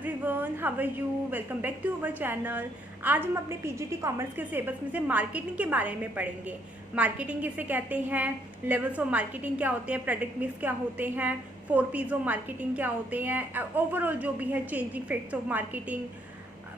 Everyone, how are you. Welcome back to our channel. आज हम अपने पीजीटी कॉमर्स के सिलेबस में से मार्केटिंग के बारे में पढ़ेंगे। मार्केटिंग किसे कहते हैं, लेवल्स ऑफ मार्केटिंग क्या होते हैं, प्रोडक्ट मिक्स क्या होते हैं, 4Ps ऑफ मार्केटिंग क्या होते हैं, ओवरऑल जो भी है चेंजिंग फैक्ट्स ऑफ मार्केटिंग।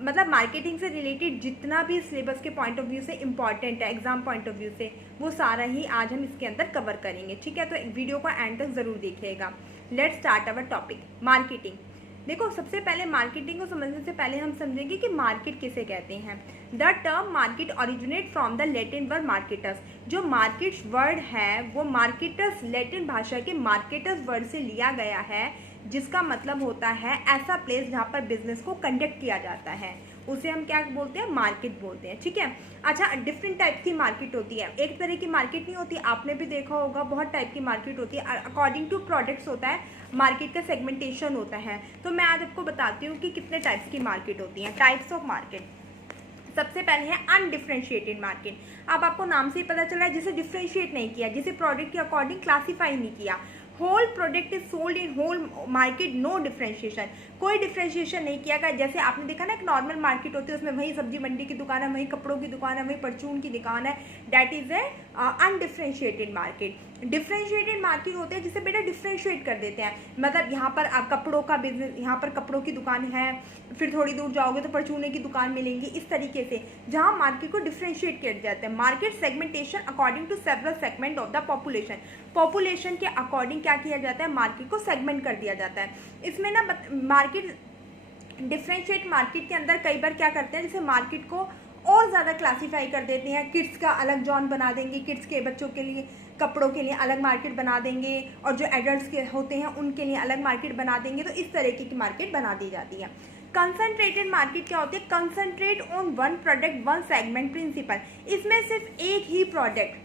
मतलब मार्केटिंग से रिलेटेड जितना भी सिलेबस के पॉइंट ऑफ व्यू से इंपॉर्टेंट है, एग्जाम पॉइंट ऑफ व्यू से, वो सारा ही आज हम इसके अंदर कवर करेंगे। ठीक है, तो वीडियो को एंड तक जरूर देखिएगा। Let's start our topic marketing. देखो, सबसे पहले मार्केटिंग को समझने से पहले हम समझेंगे कि मार्केट किसे कहते हैं। The term market originate from the Latin word marketers. जो मार्केट वर्ड है वो मार्केटर्स, लैटिन भाषा के मार्केटर्स वर्ड से लिया गया है, जिसका मतलब होता है ऐसा प्लेस जहाँ पर बिजनेस को कंडक्ट किया जाता है, उसे हम क्या बोलते हैं, मार्केट बोलते हैं। ठीक है। अच्छा, डिफरेंट टाइप की मार्केट होती है, एक तरह की मार्केट नहीं होती। आपने भी देखा होगा बहुत टाइप की मार्केट होती है, अकॉर्डिंग टू प्रोडक्ट्स होता है, मार्केट का सेगमेंटेशन होता है। तो मैं आज आपको बताती हूँ कि कितने टाइप्स की मार्केट होती हैं, टाइप्स ऑफ मार्केट। सबसे पहले है अनडिफ्रेंशिएटेड मार्केट। अब आपको नाम से ही पता चला है, जिसे डिफ्रेंशिएट नहीं किया, जिसे प्रोडक्ट के अकॉर्डिंग क्लासीफाई नहीं किया। Whole product is sold in whole market, no differentiation, कोई डिफ्रेंशिएशन नहीं किया गया। जैसे आपने देखा ना, एक नॉर्मल मार्केट होती है, उसमें वही सब्जी मंडी की दुकान है, वही कपड़ों की दुकान है, वही परचून की दुकान है, that is a undifferentiated market. Differentiated market होते हैं जिसे बेटा डिफ्रेंशिएट कर देते हैं। मतलब यहाँ पर आप कपड़ों का बिजनेस, यहाँ पर कपड़ों की दुकान है, फिर थोड़ी दूर जाओगे तो परचूने की दुकान मिलेंगी, इस तरीके से जहाँ मार्केट को डिफ्रेंशिएट किया जाता है। Market segmentation according to several segment of the population, population के अकॉर्डिंग क्या किया जाता है, मार्केट को सेगमेंट कर दिया जाता है। इसमें ना मार्केट डिफ्रेंशिएट मार्केट के अंदर कई बार क्या करते हैं, जैसे मार्केट को और ज़्यादा क्लासीफाई कर देते हैं। किड्स का अलग जॉन बना देंगे, किड्स के बच्चों के लिए कपड़ों के लिए अलग मार्केट बना देंगे, और जो एडल्ट्स के होते हैं उनके लिए अलग मार्केट बना देंगे। तो इस तरीके की मार्केट बना दी जाती है। कंसंट्रेटेड मार्केट क्या होती है, concentrate on one product one segment principle. इसमें सिर्फ एक ही प्रोडक्ट,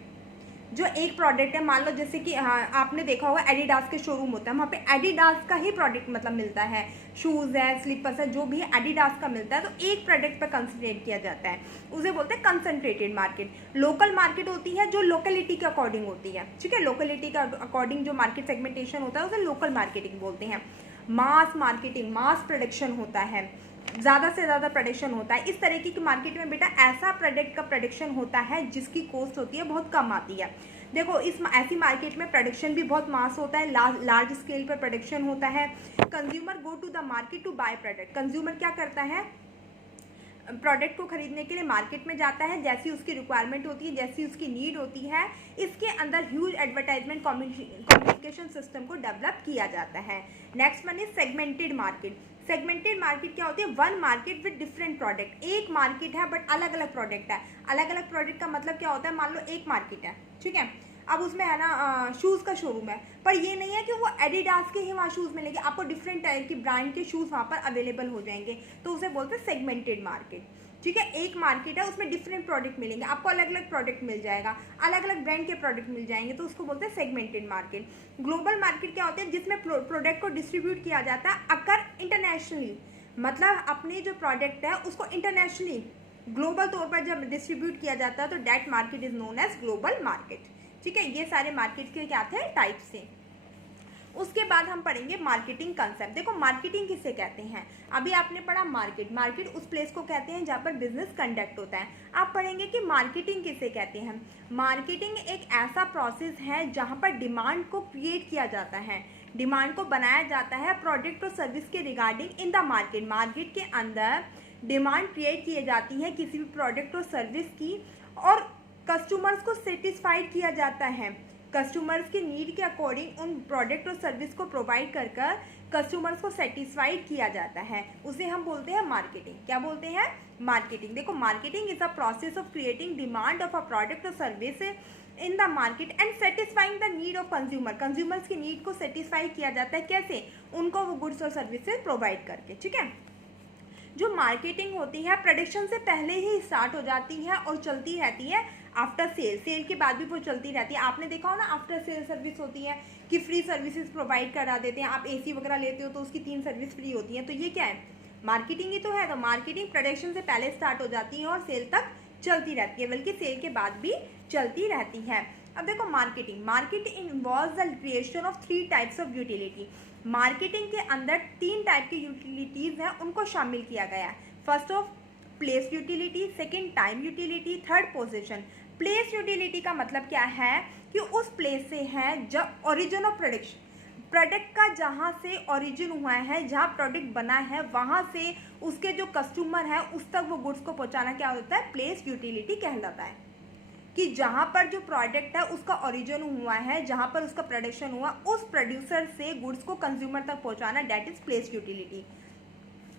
जो एक प्रोडक्ट है, मान लो जैसे कि आपने देखा होगा एडिडास के शोरूम होता है, वहाँ पे एडिडास का ही प्रोडक्ट मतलब मिलता है, शूज़ है, स्लीपर्स है, जो भी है एडिडास का मिलता है। तो एक प्रोडक्ट पर कंसंट्रेट किया जाता है, उसे बोलते हैं कंसंट्रेटेड मार्केट। लोकल मार्केट होती है जो लोकेलिटी के अकॉर्डिंग होती है। ठीक है, लोकेलिटी के अकॉर्डिंग जो मार्केट सेगमेंटेशन होता है उसे लोकल मार्केटिंग बोलते हैं। मास मार्केटिंग, मास प्रोडक्शन होता है, ज़्यादा से ज़्यादा प्रोडक्शन होता है। इस तरीके की मार्केट में बेटा ऐसा प्रोडक्ट का प्रोडक्शन होता है जिसकी कॉस्ट होती है बहुत कम आती है। देखो, इस ऐसी मार्केट में प्रोडक्शन भी बहुत मास होता है, लार्ज स्केल पर प्रोडक्शन होता है। Consumer go to the market to buy product. Consumer क्या करता है, प्रोडक्ट को खरीदने के लिए मार्केट में जाता है, जैसी उसकी रिक्वायरमेंट होती है, जैसी उसकी नीड होती है। इसके अंदर ह्यूज एडवर्टाइजमेंट कम्युनिकेशन सिस्टम को डेवलप किया जाता है। Next one is segmented market. Segmented market क्या होती है, one market with different product. एक मार्केट है बट अलग अलग प्रोडक्ट है। अलग अलग प्रोडक्ट का मतलब क्या होता है, मान लो एक मार्केट है, ठीक है, अब उसमें है ना शूज़ का शोरूम है, पर ये नहीं है कि वो एडिडास के ही वहाँ शूज़ मिलेंगे, आपको डिफरेंट टाइप की ब्रांड के शूज़ वहाँ पर अवेलेबल हो जाएंगे, तो उसे बोलते हैं सेगमेंटेड मार्केट। ठीक है, एक मार्केट है, उसमें डिफरेंट प्रोडक्ट मिलेंगे, आपको अलग अलग प्रोडक्ट मिल जाएगा, अलग अलग ब्रांड के प्रोडक्ट मिल जाएंगे, तो उसको बोलते हैं सेगमेंटेड मार्केट। ग्लोबल मार्केट क्या होते हैं, जिसमें प्रोडक्ट को डिस्ट्रीब्यूट किया जाता है अकर इंटरनेशनली, मतलब अपने जो प्रोडक्ट है उसको इंटरनेशनली ग्लोबल तौर पर जब डिस्ट्रीब्यूट किया जाता है तो that market is known as global market. ठीक है, ये सारे मार्केट के क्या थे, टाइप्स थे। उसके बाद हम पढ़ेंगे मार्केटिंग कंसेप्ट। देखो, मार्केटिंग किसे कहते हैं, अभी आपने पढ़ा मार्केट, मार्केट उस प्लेस को कहते हैं जहाँ पर बिजनेस कंडक्ट होता है। आप पढ़ेंगे कि मार्केटिंग किसे कहते हैं। मार्केटिंग एक ऐसा प्रोसेस है जहाँ पर डिमांड को क्रिएट किया जाता है, डिमांड को बनाया जाता है प्रोडक्ट और सर्विस के regarding in the market. Market के अंदर डिमांड क्रिएट की जाती है किसी भी प्रोडक्ट और सर्विस की, और कस्टमर्स को सेटिस्फाइड किया जाता है, कस्टमर्स की नीड के अकॉर्डिंग उन प्रोडक्ट और सर्विस को प्रोवाइड कर कर कस्टमर्स को सेटिस्फाइड किया जाता है, उसे हम बोलते हैं मार्केटिंग। क्या बोलते हैं, मार्केटिंग। देखो, marketing is a process of creating demand of a product और service in the market and satisfying the need of consumer. Consumers की नीड को सेटिस्फाई किया जाता है, कैसे, उनको वो गुड्स और सर्विसेज प्रोवाइड करके। ठीक है, जो मार्केटिंग होती है प्रोडक्शन से पहले ही स्टार्ट हो जाती है और चलती रहती है आफ्टर सेल, सेल के बाद भी वो चलती रहती है। आपने देखा हो ना, आफ्टर सेल सर्विस होती है कि फ्री सर्विसेज प्रोवाइड करा देते हैं, आप एसी वगैरह लेते हो तो उसकी 3 सर्विस फ्री होती हैं, तो ये क्या है, मार्केटिंग ही तो है। तो मार्केटिंग प्रोडक्शन से पहले स्टार्ट हो जाती है और सेल तक चलती रहती है, बल्कि सेल के बाद भी चलती रहती है। अब देखो, marketing, market involves the creation of 3 types of utility. Marketing के अंदर 3 टाइप की यूटिलिटीज़ हैं, उनको शामिल किया गया है। First of place utility, second time utility, third position. Place utility का मतलब क्या है कि उस प्लेस से है जब ओरिजिन ऑफ प्रोडक्शन, प्रोडक्ट का जहाँ से ओरिजिन हुआ है, जहाँ प्रोडक्ट बना है, वहाँ से उसके जो कस्टमर है उस तक वो गुड्स को पहुँचाना क्या होता है, प्लेस यूटिलिटी कहलाता है। कि जहाँ पर जो प्रोडक्ट है उसका ओरिजिन हुआ है, जहाँ पर उसका प्रोडक्शन हुआ, उस प्रोड्यूसर से गुड्स को कंज्यूमर तक पहुँचाना, that is place utility.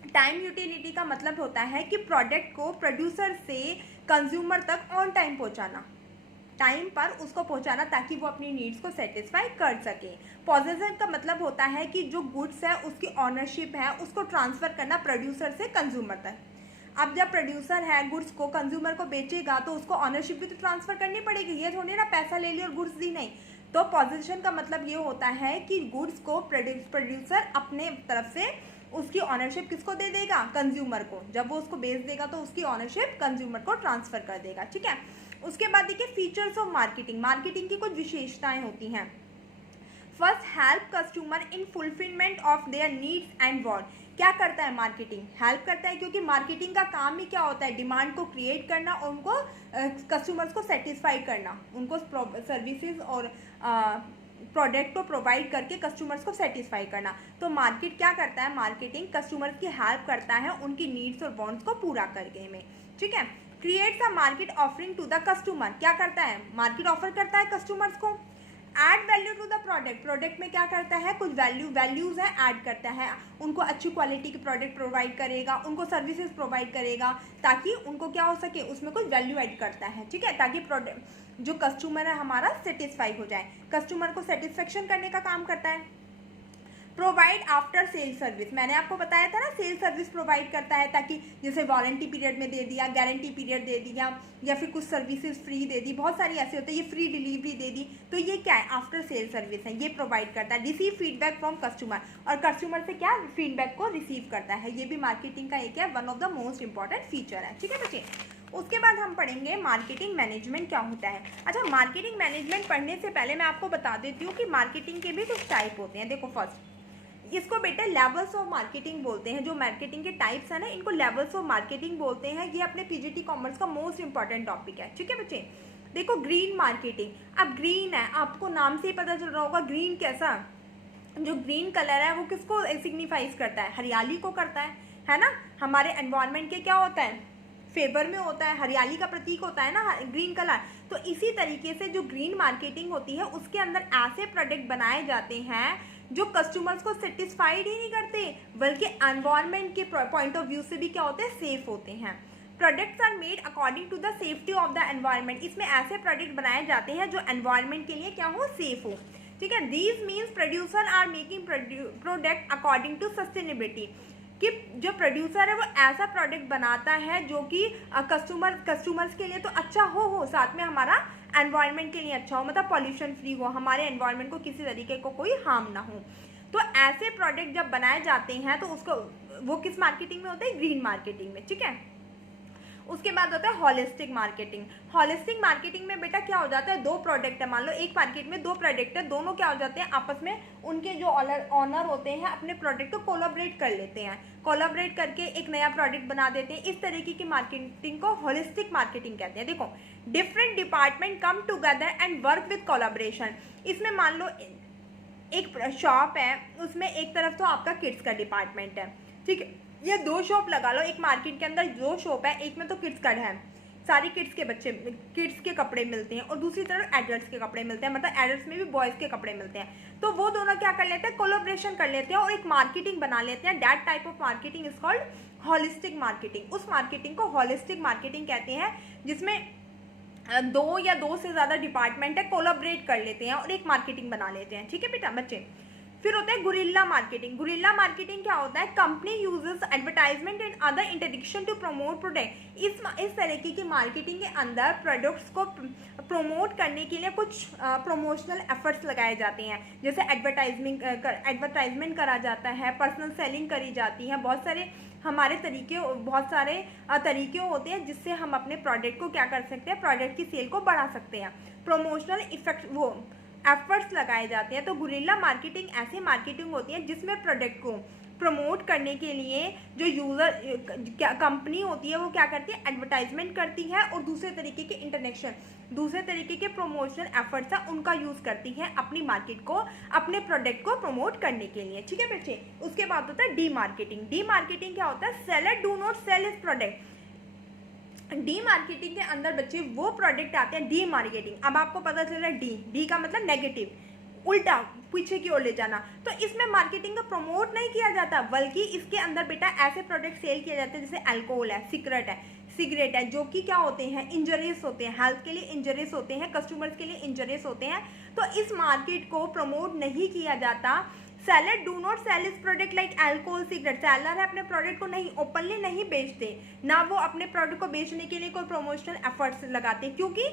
Time utility का मतलब होता है कि प्रोडक्ट को प्रोड्यूसर से कंज्यूमर तक ऑन टाइम पहुँचाना, टाइम पर उसको पहुंचाना ताकि वो अपनी नीड्स को सेटिस्फाई कर सके। पॉसेशन का मतलब होता है कि जो गुड्स है उसकी ऑनरशिप है उसको ट्रांसफ़र करना प्रोड्यूसर से कंज्यूमर तक। अब जब प्रोड्यूसर है गुड्स को कंज्यूमर को बेचेगा तो उसको ऑनरशिप भी तो ट्रांसफ़र करनी पड़ेगी, ये थोड़ी ना पैसा ले लिया और गुड्स दी नहीं। तो पॉसेशन का मतलब ये होता है कि गुड्स को प्रोड्यूसर अपने तरफ से उसकी ऑनरशिप किसको दे देगा, कंज्यूमर को। जब वो उसको बेच देगा तो उसकी ऑनरशिप कंज्यूमर को ट्रांसफ़र कर देगा, ठीक है। उसके बाद देखिए फीचर्स ऑफ मार्केटिंग। मार्केटिंग की कुछ विशेषताएं होती हैं। First, help customer in fulfilment of their needs and want. क्या करता है मार्केटिंग, हेल्प करता है, क्योंकि मार्केटिंग का काम ही क्या होता है, डिमांड को क्रिएट करना और उनको कस्टमर्स को सेटिस्फाई करना, उनको सर्विसेज और प्रोडक्ट को प्रोवाइड करके कस्टमर्स को सेटिस्फाई करना। तो मार्केट क्या करता है, मार्केटिंग कस्टमर्स की हेल्प करता है उनकी नीड्स और वांट्स को पूरा करने में, ठीक है। Creates a market offering to the customer. क्या करता है, मार्केट ऑफर करता है कस्टमर्स को। Add value to the product, product में क्या करता है, कुछ वैल्यूज है ऐड करता है, उनको अच्छी क्वालिटी के प्रोडक्ट प्रोवाइड करेगा, उनको सर्विसेज प्रोवाइड करेगा ताकि उनको क्या हो सके, उसमें कुछ वैल्यू ऐड करता है, ठीक है, ताकि प्रोडक्ट जो कस्टमर है हमारा सेटिस्फाई हो जाए, कस्टमर को सेटिस्फेक्शन करने का काम करता है। प्रोवाइड आफ्टर सेल सर्विस, मैंने आपको बताया था ना, सेल सर्विस प्रोवाइड करता है ताकि जैसे वारंटी पीरियड में दे दिया, गारंटी पीरियड दे दिया, या फिर कुछ सर्विसेज फ्री दे दी, बहुत सारी ऐसे होते हैं, ये फ्री डिलीवरी दे दी, तो ये क्या है, आफ्टर सेल सर्विस है, ये प्रोवाइड करता है। रिसीव फीडबैक फ्रॉम कस्टमर, और कस्टमर से क्या फीडबैक को रिसीव करता है, ये भी मार्केटिंग का एक है, one of the most important feature है, ठीक है बच्चे। उसके बाद हम पढ़ेंगे मार्केटिंग मैनेजमेंट क्या होता है। अच्छा, मार्केटिंग मैनेजमेंट पढ़ने से पहले मैं आपको बता देती हूँ कि मार्केटिंग के भी कुछ टाइप होते हैं। देखो फर्स्ट, इसको बेटा लेवल्स ऑफ मार्केटिंग बोलते हैं। जो मार्केटिंग के टाइप्स है ना, इनको लेवल्स ऑफ मार्केटिंग बोलते हैं। ये अपने पीजीटी कॉमर्स का मोस्ट इंपॉर्टेंट टॉपिक है, ठीक है बच्चे। देखो ग्रीन मार्केटिंग, अब ग्रीन है, आपको नाम से ही पता चल रहा होगा ग्रीन कैसा, जो ग्रीन कलर है वो किसको सिग्निफाइज करता है, हरियाली को करता है ना। हमारे एनवायरनमेंट के क्या होता है, फेवर में होता है, हरियाली का प्रतीक होता है ना ग्रीन कलर। तो इसी तरीके से जो ग्रीन मार्केटिंग होती है उसके अंदर ऐसे प्रोडक्ट बनाए जाते हैं जो कस्टमर्स को सेटिस्फाइड ही नहीं करते, बल्कि एनवायरनमेंट के पॉइंट ऑफ व्यू से भी क्या होते हैं, सेफ होते हैं। Products are made according to the safety of the environment, इसमें ऐसे प्रोडक्ट बनाए जाते हैं जो एनवायरनमेंट के लिए क्या हो, सेफ हो, ठीक है। These means producer are making product according to sustainability, कि जो प्रोड्यूसर है वो ऐसा प्रोडक्ट बनाता है जो कि कस्टमर्स के लिए तो अच्छा हो, साथ में हमारा एनवायरनमेंट के लिए अच्छा हो, मतलब पॉल्यूशन फ्री हो, हमारे एनवायरनमेंट को किसी तरीके को कोई हार्म ना हो। तो ऐसे प्रोडक्ट जब बनाए जाते हैं तो उसको वो किस मार्केटिंग में होता है, ग्रीन मार्केटिंग में, ठीक है। उसके बाद होता है हॉलिस्टिक मार्केटिंग। हॉलिस्टिक मार्केटिंग में बेटा क्या हो जाता है, दो प्रोडक्ट है, मान लो एक मार्केट में दो प्रोडक्ट है, दोनों क्या हो जाते हैं, आपस में उनके जो ऑनर होते हैं अपने प्रोडक्ट को कोलैबोरेट कर लेते हैं, कोलैबोरेट करके एक नया प्रोडक्ट बना देते हैं। इस तरीके की मार्केटिंग को हॉलिस्टिक मार्केटिंग कहते हैं। देखो different department come together and work with collaboration. इसमें मान लो एक शॉप है, उसमें एक तरफ तो आपका किड्स का डिपार्टमेंट है, ठीक है, ये दो शॉप लगा लो, एक मार्केट के अंदर दो शॉप है, एक में तो किड्स का है, सारी किड्स के बच्चे, किड्स के कपड़े मिलते हैं, और दूसरी तरफ एडल्ट्स के कपड़े मिलते हैं, मतलब एडल्ट्स में भी बॉयज़ के कपड़े मिलते हैं। तो वो दोनों क्या कर लेते हैं, कोलैबोरेशन कर लेते हैं और एक मार्केटिंग बना लेते हैं। That type of marketing is called holistic marketing. उस मार्केटिंग को हॉलिस्टिक मार्केटिंग कहते हैं, जिसमें दो या दो से ज़्यादा डिपार्टमेंट है, कोलैबोरेट कर लेते हैं और एक मार्केटिंग बना लेते हैं, ठीक है बेटा बच्चे। फिर होता है गुरिल्ला मार्केटिंग। गुरिल्ला मार्केटिंग क्या होता है, company uses advertisement and other interaction to promote product. इस तरीके की मार्केटिंग के अंदर प्रोडक्ट्स को प्रमोट करने के लिए कुछ प्रमोशनल एफर्ट्स लगाए जाते हैं, जैसे एडवर्टाइजमेंट करा जाता है, पर्सनल सेलिंग करी जाती है, बहुत सारे तरीके होते हैं जिससे हम अपने प्रोडक्ट को क्या कर सकते हैं, प्रोडक्ट की सेल को बढ़ा सकते हैं। प्रमोशनल इफेक्ट वो एफर्ट्स लगाए जाते हैं। तो गुरिल्ला मार्केटिंग ऐसी मार्केटिंग होती है जिसमें प्रोडक्ट को प्रमोट करने के लिए जो यूज़र कंपनी होती है वो क्या करती है, एडवर्टाइजमेंट करती है और दूसरे तरीके के प्रमोशनल एफर्ट्स है उनका यूज़ करती है अपनी मार्केट को, अपने प्रोडक्ट को प्रमोट करने के लिए। ठीक है बच्चे। उसके बाद होता है डी मार्केटिंग। डी मार्केटिंग क्या होता है, seller do not sell his product. D marketing के अंदर बच्चे वो प्रोडक्ट आते हैं, डी मार्केटिंग। अब आपको पता चल रहा है डी का मतलब नेगेटिव, उल्टा पीछे की ओर ले जाना। तो इसमें मार्केटिंग का प्रमोट नहीं किया जाता, बल्कि इसके अंदर बेटा ऐसे प्रोडक्ट सेल किए जाते हैं जैसे अल्कोहल है, सिगरेट है, जो कि क्या होते हैं, इंजरियस होते हैं, हेल्थ के लिए इंजरियस होते हैं, कस्टमर्स के लिए इंजरियस होते हैं। तो इस मार्केट को प्रमोट नहीं किया जाता। सेलर डू नॉट सेल इस product like alcohol, cigarette. Seller है अपने प्रोडक्ट को नहीं ओपनली नहीं बेचते, ना वो अपने प्रोडक्ट को बेचने के लिए कोई प्रमोशनल एफर्ट्स लगाते, क्योंकि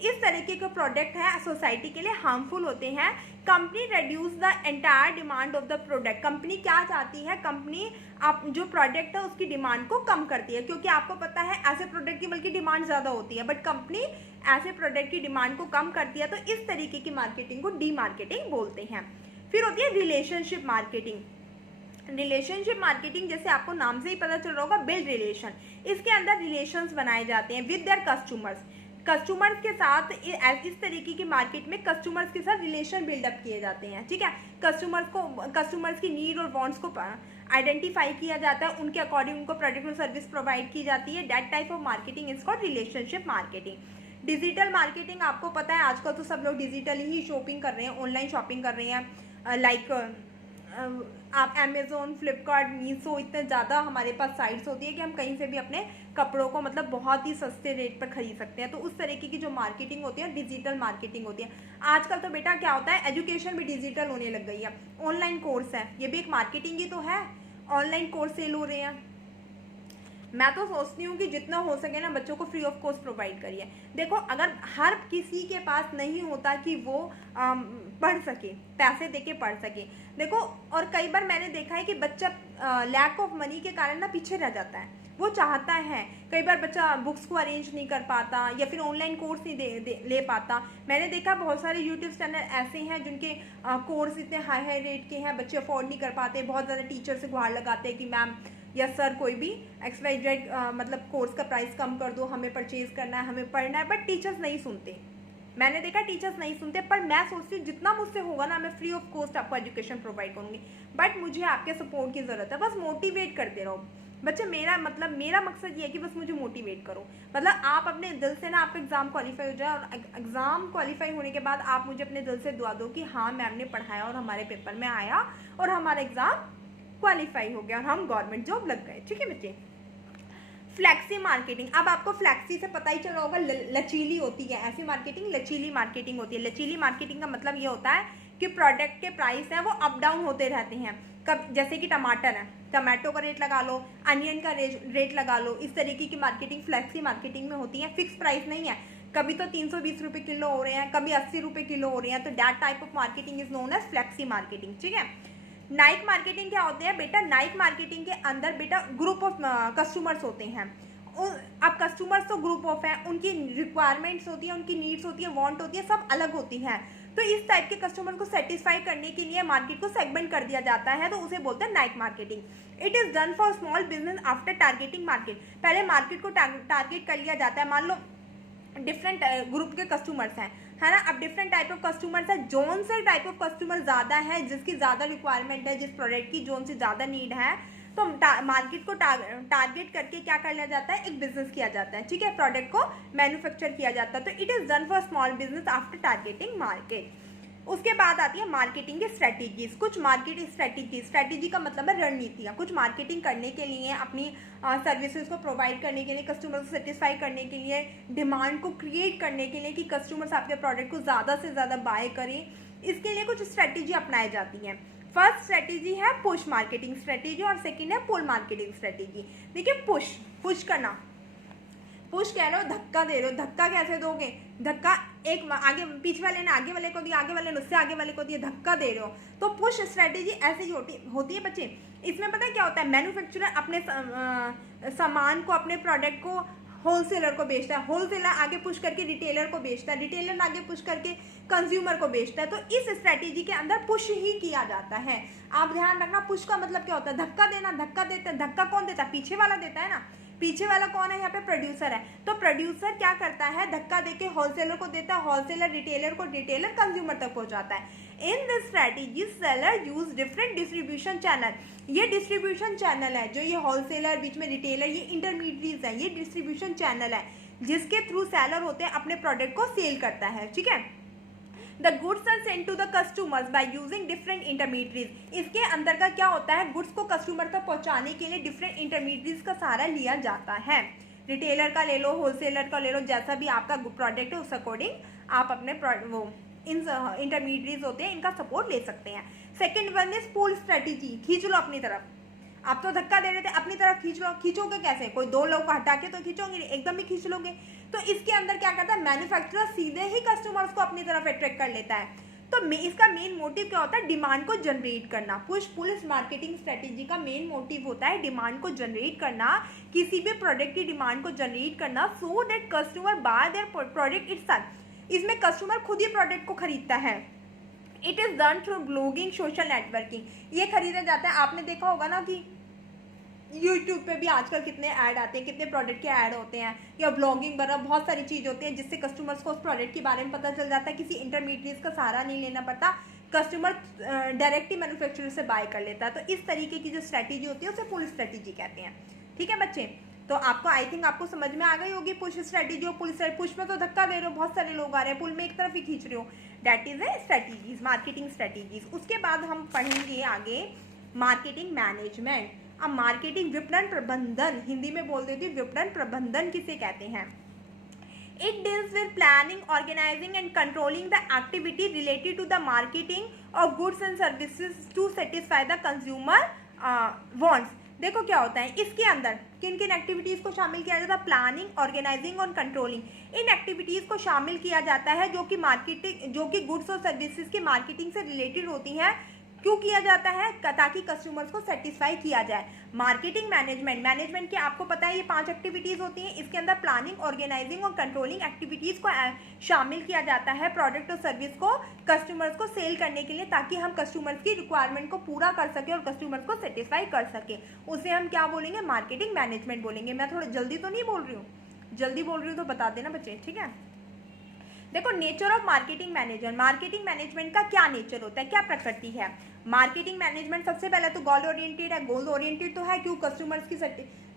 इस तरीके के प्रोडक्ट है सोसाइटी के लिए हार्मफुल होते हैं। Company reduce the entire demand of the product. Company क्या चाहती है, कंपनी आप जो प्रोडक्ट है उसकी डिमांड को कम करती है, क्योंकि आपको पता है ऐसे प्रोडक्ट की बल्कि डिमांड ज़्यादा होती है, बट कंपनी ऐसे प्रोडक्ट की डिमांड को कम करती है। तो इस तरीके की मार्केटिंग को डी मार्केटिंग बोलते हैं। फिर होती है रिलेशनशिप मार्केटिंग। रिलेशनशिप मार्केटिंग जैसे आपको नाम से ही पता चल रहा होगा, बिल्ड रिलेशन। इसके अंदर रिलेशंस बनाए जाते हैं विद देयर कस्टमर्स के साथ। इस तरीके की मार्केट में कस्टमर्स के साथ रिलेशन बिल्डअप किए जाते हैं। ठीक है, कस्टमर्स की नीड और वांट्स को आइडेंटिफाई किया जाता है, उनके अकॉर्डिंग उनको प्रोडक्ट और सर्विस प्रोवाइड की जाती है। That type of marketing is called relationship marketing. Digital marketing आपको पता है आजकल तो सब लोग डिजिटली ही शॉपिंग कर रहे हैं, ऑनलाइन शॉपिंग कर रहे हैं। लाइक आप अमेज़ोन, फ्लिपकार्ट, मीशो, इतने ज़्यादा हमारे पास साइट्स होती है कि हम कहीं से भी अपने कपड़ों को मतलब बहुत ही सस्ते रेट पर खरीद सकते हैं। तो उस तरीके की जो मार्केटिंग होती है डिजिटल मार्केटिंग होती है। आजकल तो बेटा क्या होता है, एजुकेशन भी डिजिटल होने लग गई है। ऑनलाइन कोर्स है, ये भी एक मार्केटिंग ही तो है। ऑनलाइन कोर्स सेल हो रहे हैं। मैं तो सोचती हूँ कि जितना हो सके ना बच्चों को फ्री ऑफ कॉस्ट प्रोवाइड करिए। देखो अगर हर किसी के पास नहीं होता कि वो पढ़ सके, पैसे देके पढ़ सके। देखो और कई बार मैंने देखा है कि बच्चा लैक ऑफ मनी के कारण ना पीछे रह जाता है। वो चाहता है, कई बार बच्चा बुक्स को अरेंज नहीं कर पाता या फिर ऑनलाइन कोर्स नहीं ले पाता। मैंने देखा बहुत सारे यूट्यूब चैनल ऐसे हैं जिनके कोर्स इतने हाई रेट के हैं, बच्चे अफोर्ड नहीं कर पाते, बहुत ज़्यादा टीचर से गुहार लगाते हैं कि मैम या सर कोई भी XYZ मतलब कोर्स का प्राइस कम कर दो, हमें परचेज करना है, हमें पढ़ना है। बट टीचर्स नहीं सुनते। मैंने देखा टीचर्स नहीं सुनते, पर मैं सोचती हूँ जितना मुझसे होगा ना मैं फ्री ऑफ कॉस्ट आपको एजुकेशन प्रोवाइड करूँगी। बट मुझे आपके सपोर्ट की ज़रूरत है, बस मोटिवेट करते रहो बच्चे। मेरा मकसद ये है कि बस मुझे मोटिवेट करो। मतलब आप अपने दिल से ना आपका एग्ज़ाम क्वालिफाई हो जाए, और एग्ज़ाम क्वालिफाई होने के बाद आप मुझे अपने दिल से दुआ दो कि हाँ मैम ने पढ़ाया और हमारे पेपर में आया और हमारा एग्ज़ाम क्वालिफाई हो गया और हम गवर्नमेंट जॉब लग गए। ठीक है बच्चे। Flexi marketing. अब आपको फ्लैक्सी से पता ही चला होगा, लचीली होती है। ऐसी मार्केटिंग लचीली मार्केटिंग होती है। लचीली मार्केटिंग का मतलब ये होता है कि प्रोडक्ट के प्राइस हैं वो अप डाउन होते रहते हैं। कब जैसे कि टमाटर है, टमाटो का रेट लगा लो, अनियन का रेट लगा लो। इस तरीके की मार्केटिंग फ्लैक्सी मार्केटिंग में होती है। फिक्स प्राइस नहीं है, कभी तो 320 रुपये किलो हो रहे हैं, कभी 80 रुपये किलो हो रहे हैं। तो that type of marketing is known as flexi marketing. ठीक है। नाइक मार्केटिंग क्या होते हैं बेटा, नाइक मार्केटिंग के अंदर बेटा ग्रुप ऑफ कस्टमर्स होते हैं। अब कस्टमर्स तो ग्रुप ऑफ है, उनकी रिक्वायरमेंट्स होती है, उनकी नीड्स होती है, वांट होती है, सब अलग होती हैं। तो इस टाइप के कस्टमर को सेटिस्फाई करने के लिए मार्केट को सेगमेंट कर दिया जाता है, तो उसे बोलते हैं Naik marketing. It is done for small business after targeting market. पहले मार्केट को टारगेट कर लिया जाता है। मान लो डिफरेंट ग्रुप के कस्टमर्स हैं, है ना। अब डिफरेंट टाइप ऑफ कस्टमर्स है, जोन से टाइप ऑफ कस्टमर ज़्यादा है, जिसकी ज़्यादा रिक्वायरमेंट है, जिस प्रोडक्ट की जोन से ज़्यादा नीड है, तो मार्केट को टारगेट करके क्या कर लिया जाता है, एक बिजनेस किया जाता है। ठीक है, प्रोडक्ट को मैन्युफैक्चर किया जाता है। तो it is done for small business after targeting market. उसके बाद आती है मार्केटिंग की स्ट्रेटेजीज। कुछ मार्केटिंग स्ट्रेटेजी का मतलब है रणनीतियाँ। कुछ मार्केटिंग करने के लिए, अपनी सर्विसेज को प्रोवाइड करने के लिए, कस्टमर को सेटिस्फाई करने के लिए, डिमांड को क्रिएट करने के लिए कि कस्टमर्स आपके प्रोडक्ट को ज़्यादा से ज़्यादा बाय करें, इसके लिए कुछ स्ट्रेटेजी अपनाई जाती हैं। फर्स्ट स्ट्रेटेजी है पुश मार्केटिंग स्ट्रेटेजी और सेकेंड है पुल मार्केटिंग स्ट्रेटेजी। देखिए पुश करना, पुश कह रहे हो धक्का दे रहे हो। धक्का कैसे दोगे, धक्का एक आगे पीछे वाले ने आगे वाले को दिया, आगे वाले ने उससे आगे वाले को दिया, धक्का दे रहे हो। तो पुश स्ट्रेटेजी ऐसी होती है बच्चे। इसमें पता है क्या होता है, मैन्युफैक्चरर अपने सामान को, अपने प्रोडक्ट को होलसेलर को बेचता है, होलसेलर आगे पुश करके रिटेलर को बेचता है, रिटेलर आगे पुश करके कंज्यूमर को बेचता है। तो इस स्ट्रैटेजी के अंदर पुश ही किया जाता है। आप ध्यान रखना, पुश का मतलब क्या होता है, धक्का देना, धक्का देते हैं। धक्का कौन देता है, पीछे वाला देता है ना। पीछे वाला कौन है, यहाँ पे प्रोड्यूसर है। तो प्रोड्यूसर क्या करता है, धक्का देके होलसेलर को देता है, होलसेलर रिटेलर को, रिटेलर कंज्यूमर तक पहुंचाता है। In this strategy seller use different distribution channel. ये डिस्ट्रीब्यूशन चैनल है, जो ये होलसेलर, बीच में रिटेलर, ये इंटरमीडिएट्स है, ये डिस्ट्रीब्यूशन चैनल है जिसके थ्रू सेलर होते हैं अपने प्रोडक्ट को सेल करता है। ठीक है, the goods are sent to the customers by using different intermediates. इसके अंदर का क्या होता है, गुड्स को कस्टमर तक पहुंचाने के लिए डिफरेंट इंटरमीडिएट्स का सहारा लिया जाता है। रिटेलर का ले लो, होलसेलर का ले लो, जैसा भी आपका प्रॉडक्ट है उस अकॉर्डिंग आप अपने वो इन इंटरमीडिएट्स होते हैं इनका सपोर्ट ले सकते हैं। Second one is pull strategy, खींच लो अपनी तरफ। आप तो धक्का दे रहे थे, अपनी तरफ खींच लो। खींचोगे कैसे, कोई दो लोग को हटा के तो खींचोगे, एकदम ही खींच लोगे। तो इसके अंदर क्या करता है, मैन्युफैक्चरर सीधे ही कस्टमर्स को अपनी तरफ अट्रैक्ट कर लेता है। तो इसका मेन मोटिव क्या होता है, डिमांड को जनरेट करना। पुश पुल मार्केटिंग स्ट्रेटेजी का मेन मोटिव होता है डिमांड को जनरेट करना, किसी भी प्रोडक्ट की डिमांड को जनरेट करना, so that customer bye their product itself. इसमें कस्टमर खुद ही प्रोडक्ट को खरीदता है। It is done through blogging, social networking. ये खरीदा जाता है, आपने देखा होगा ना कि यूट्यूब पे भी आजकल कितने ऐड आते हैं, कितने प्रोडक्ट के ऐड होते हैं, या ब्लॉगिंग वगैरह बहुत सारी चीज़ होती है जिससे कस्टमर्स को उस प्रोडक्ट के बारे में पता चल जाता है। किसी इंटरमीडिएट्स का सहारा नहीं लेना पड़ता, कस्टमर डायरेक्ट ही मैन्युफैक्चरर से बाय कर लेता है। तो इस तरीके की जो स्ट्रैटेजी होती है उसे पुल स्ट्रैटेजी कहते हैं। ठीक है बच्चे, तो आपको आई थिंक आपको समझ में आ गई होगी पुश स्ट्रैटेजी और पुल। पुश में तो धक्का दे रहे हो, बहुत सारे लोग आ रहे हैं, पुल में एक तरफ ही खींच रहे हो। That is a strategies, marketing strategies. उसके बाद हम पढ़ेंगे आगे मार्केटिंग मैनेजमेंट। अब मार्केटिंग विपणन प्रबंधन, हिंदी में बोल देती हूँ विपणन प्रबंधन किसे कहते हैं। It deals with planning, organising and controlling the activity related to the marketing of goods and services to satisfy the consumer wants. देखो क्या होता है इसके अंदर, किन किन एक्टिविटीज़ को शामिल किया जाता है, प्लानिंग, ऑर्गेनाइजिंग और कंट्रोलिंग। इन एक्टिविटीज़ को शामिल किया जाता है जो कि मार्केटिंग, जो कि गुड्स और सर्विसेज की मार्केटिंग से रिलेटेड होती हैं। क्यों किया जाता है, ताकि कस्टमर्स को सेटिस्फाई किया जाए। मार्केटिंग मैनेजमेंट, मैनेजमेंट के आपको पता है ये 5 एक्टिविटीज़ होती हैं। इसके अंदर प्लानिंग, ऑर्गेनाइजिंग और कंट्रोलिंग एक्टिविटीज़ को शामिल किया जाता है प्रोडक्ट और सर्विस को कस्टमर्स को सेल करने के लिए, ताकि हम कस्टमर्स की रिक्वायरमेंट को पूरा कर सके और कस्टमर्स को सेटिस्फाई कर सके। उसे हम क्या बोलेंगे, मार्केटिंग मैनेजमेंट बोलेंगे। मैं थोड़ा जल्दी तो नहीं बोल रही हूँ, जल्दी बोल रही हूँ तो बता देना बच्चे, ठीक है। देखो nature of marketing manager, marketing management का क्या नेचर होता है, क्या प्रकृति है। मार्केटिंग मैनेजमेंट सबसे पहले तो गोल ओरिएंटेड है। गोल ओरिएंटेड तो है क्यों, कस्टमर्स की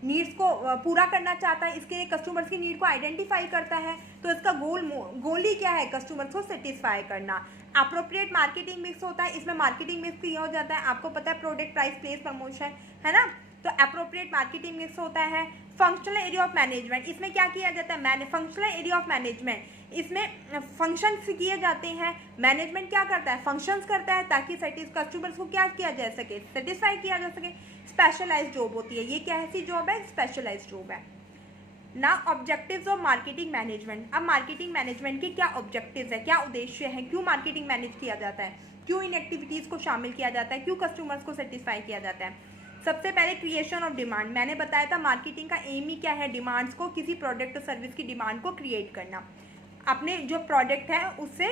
नीड्स को पूरा करना चाहता है, इसके लिए कस्टमर्स की नीड को आइडेंटिफाई करता है। तो इसका गोल ही क्या है, कस्टमर्स को सेटिस्फाई करना। अप्रोप्रिएट मार्केटिंग मिक्स होता है, इसमें मार्केटिंग मिक्स किया हो जाता है। आपको पता है प्रोडक्ट, प्राइस, प्लेस, प्रमोशन, है ना। तो अप्रोप्रिएट मार्केटिंग मिक्स होता है। फंक्शनल एरिया ऑफ मैनेजमेंट, इसमें क्या किया जाता है, फंक्शनल एरिया ऑफ मैनेजमेंट, इसमें फंक्शंस किए जाते हैं। मैनेजमेंट क्या करता है, फंक्शंस करता है, ताकि कस्टमर्स को क्या किया जा सके, सेटिस्फाई किया जा सके। स्पेशलाइज्ड जॉब होती है, ये क्या ऐसी जॉब है, स्पेशलाइज्ड जॉब है ना। ऑब्जेक्टिव्स ऑफ मार्केटिंग मैनेजमेंट, अब मार्केटिंग मैनेजमेंट के क्या ऑब्जेक्टिव्स है, क्या उद्देश्य है, क्यों मार्केटिंग मैनेज किया जाता है, क्यों इन एक्टिविटीज़ को शामिल किया जाता है, क्यों कस्टमर्स को सेटिस्फाई किया जाता है। सबसे पहले क्रिएशन ऑफ डिमांड, मैंने बताया था मार्केटिंग का एम ही क्या है, डिमांड्स को, किसी प्रोडक्ट और सर्विस की डिमांड को क्रिएट करना। अपने जो प्रोडक्ट है उससे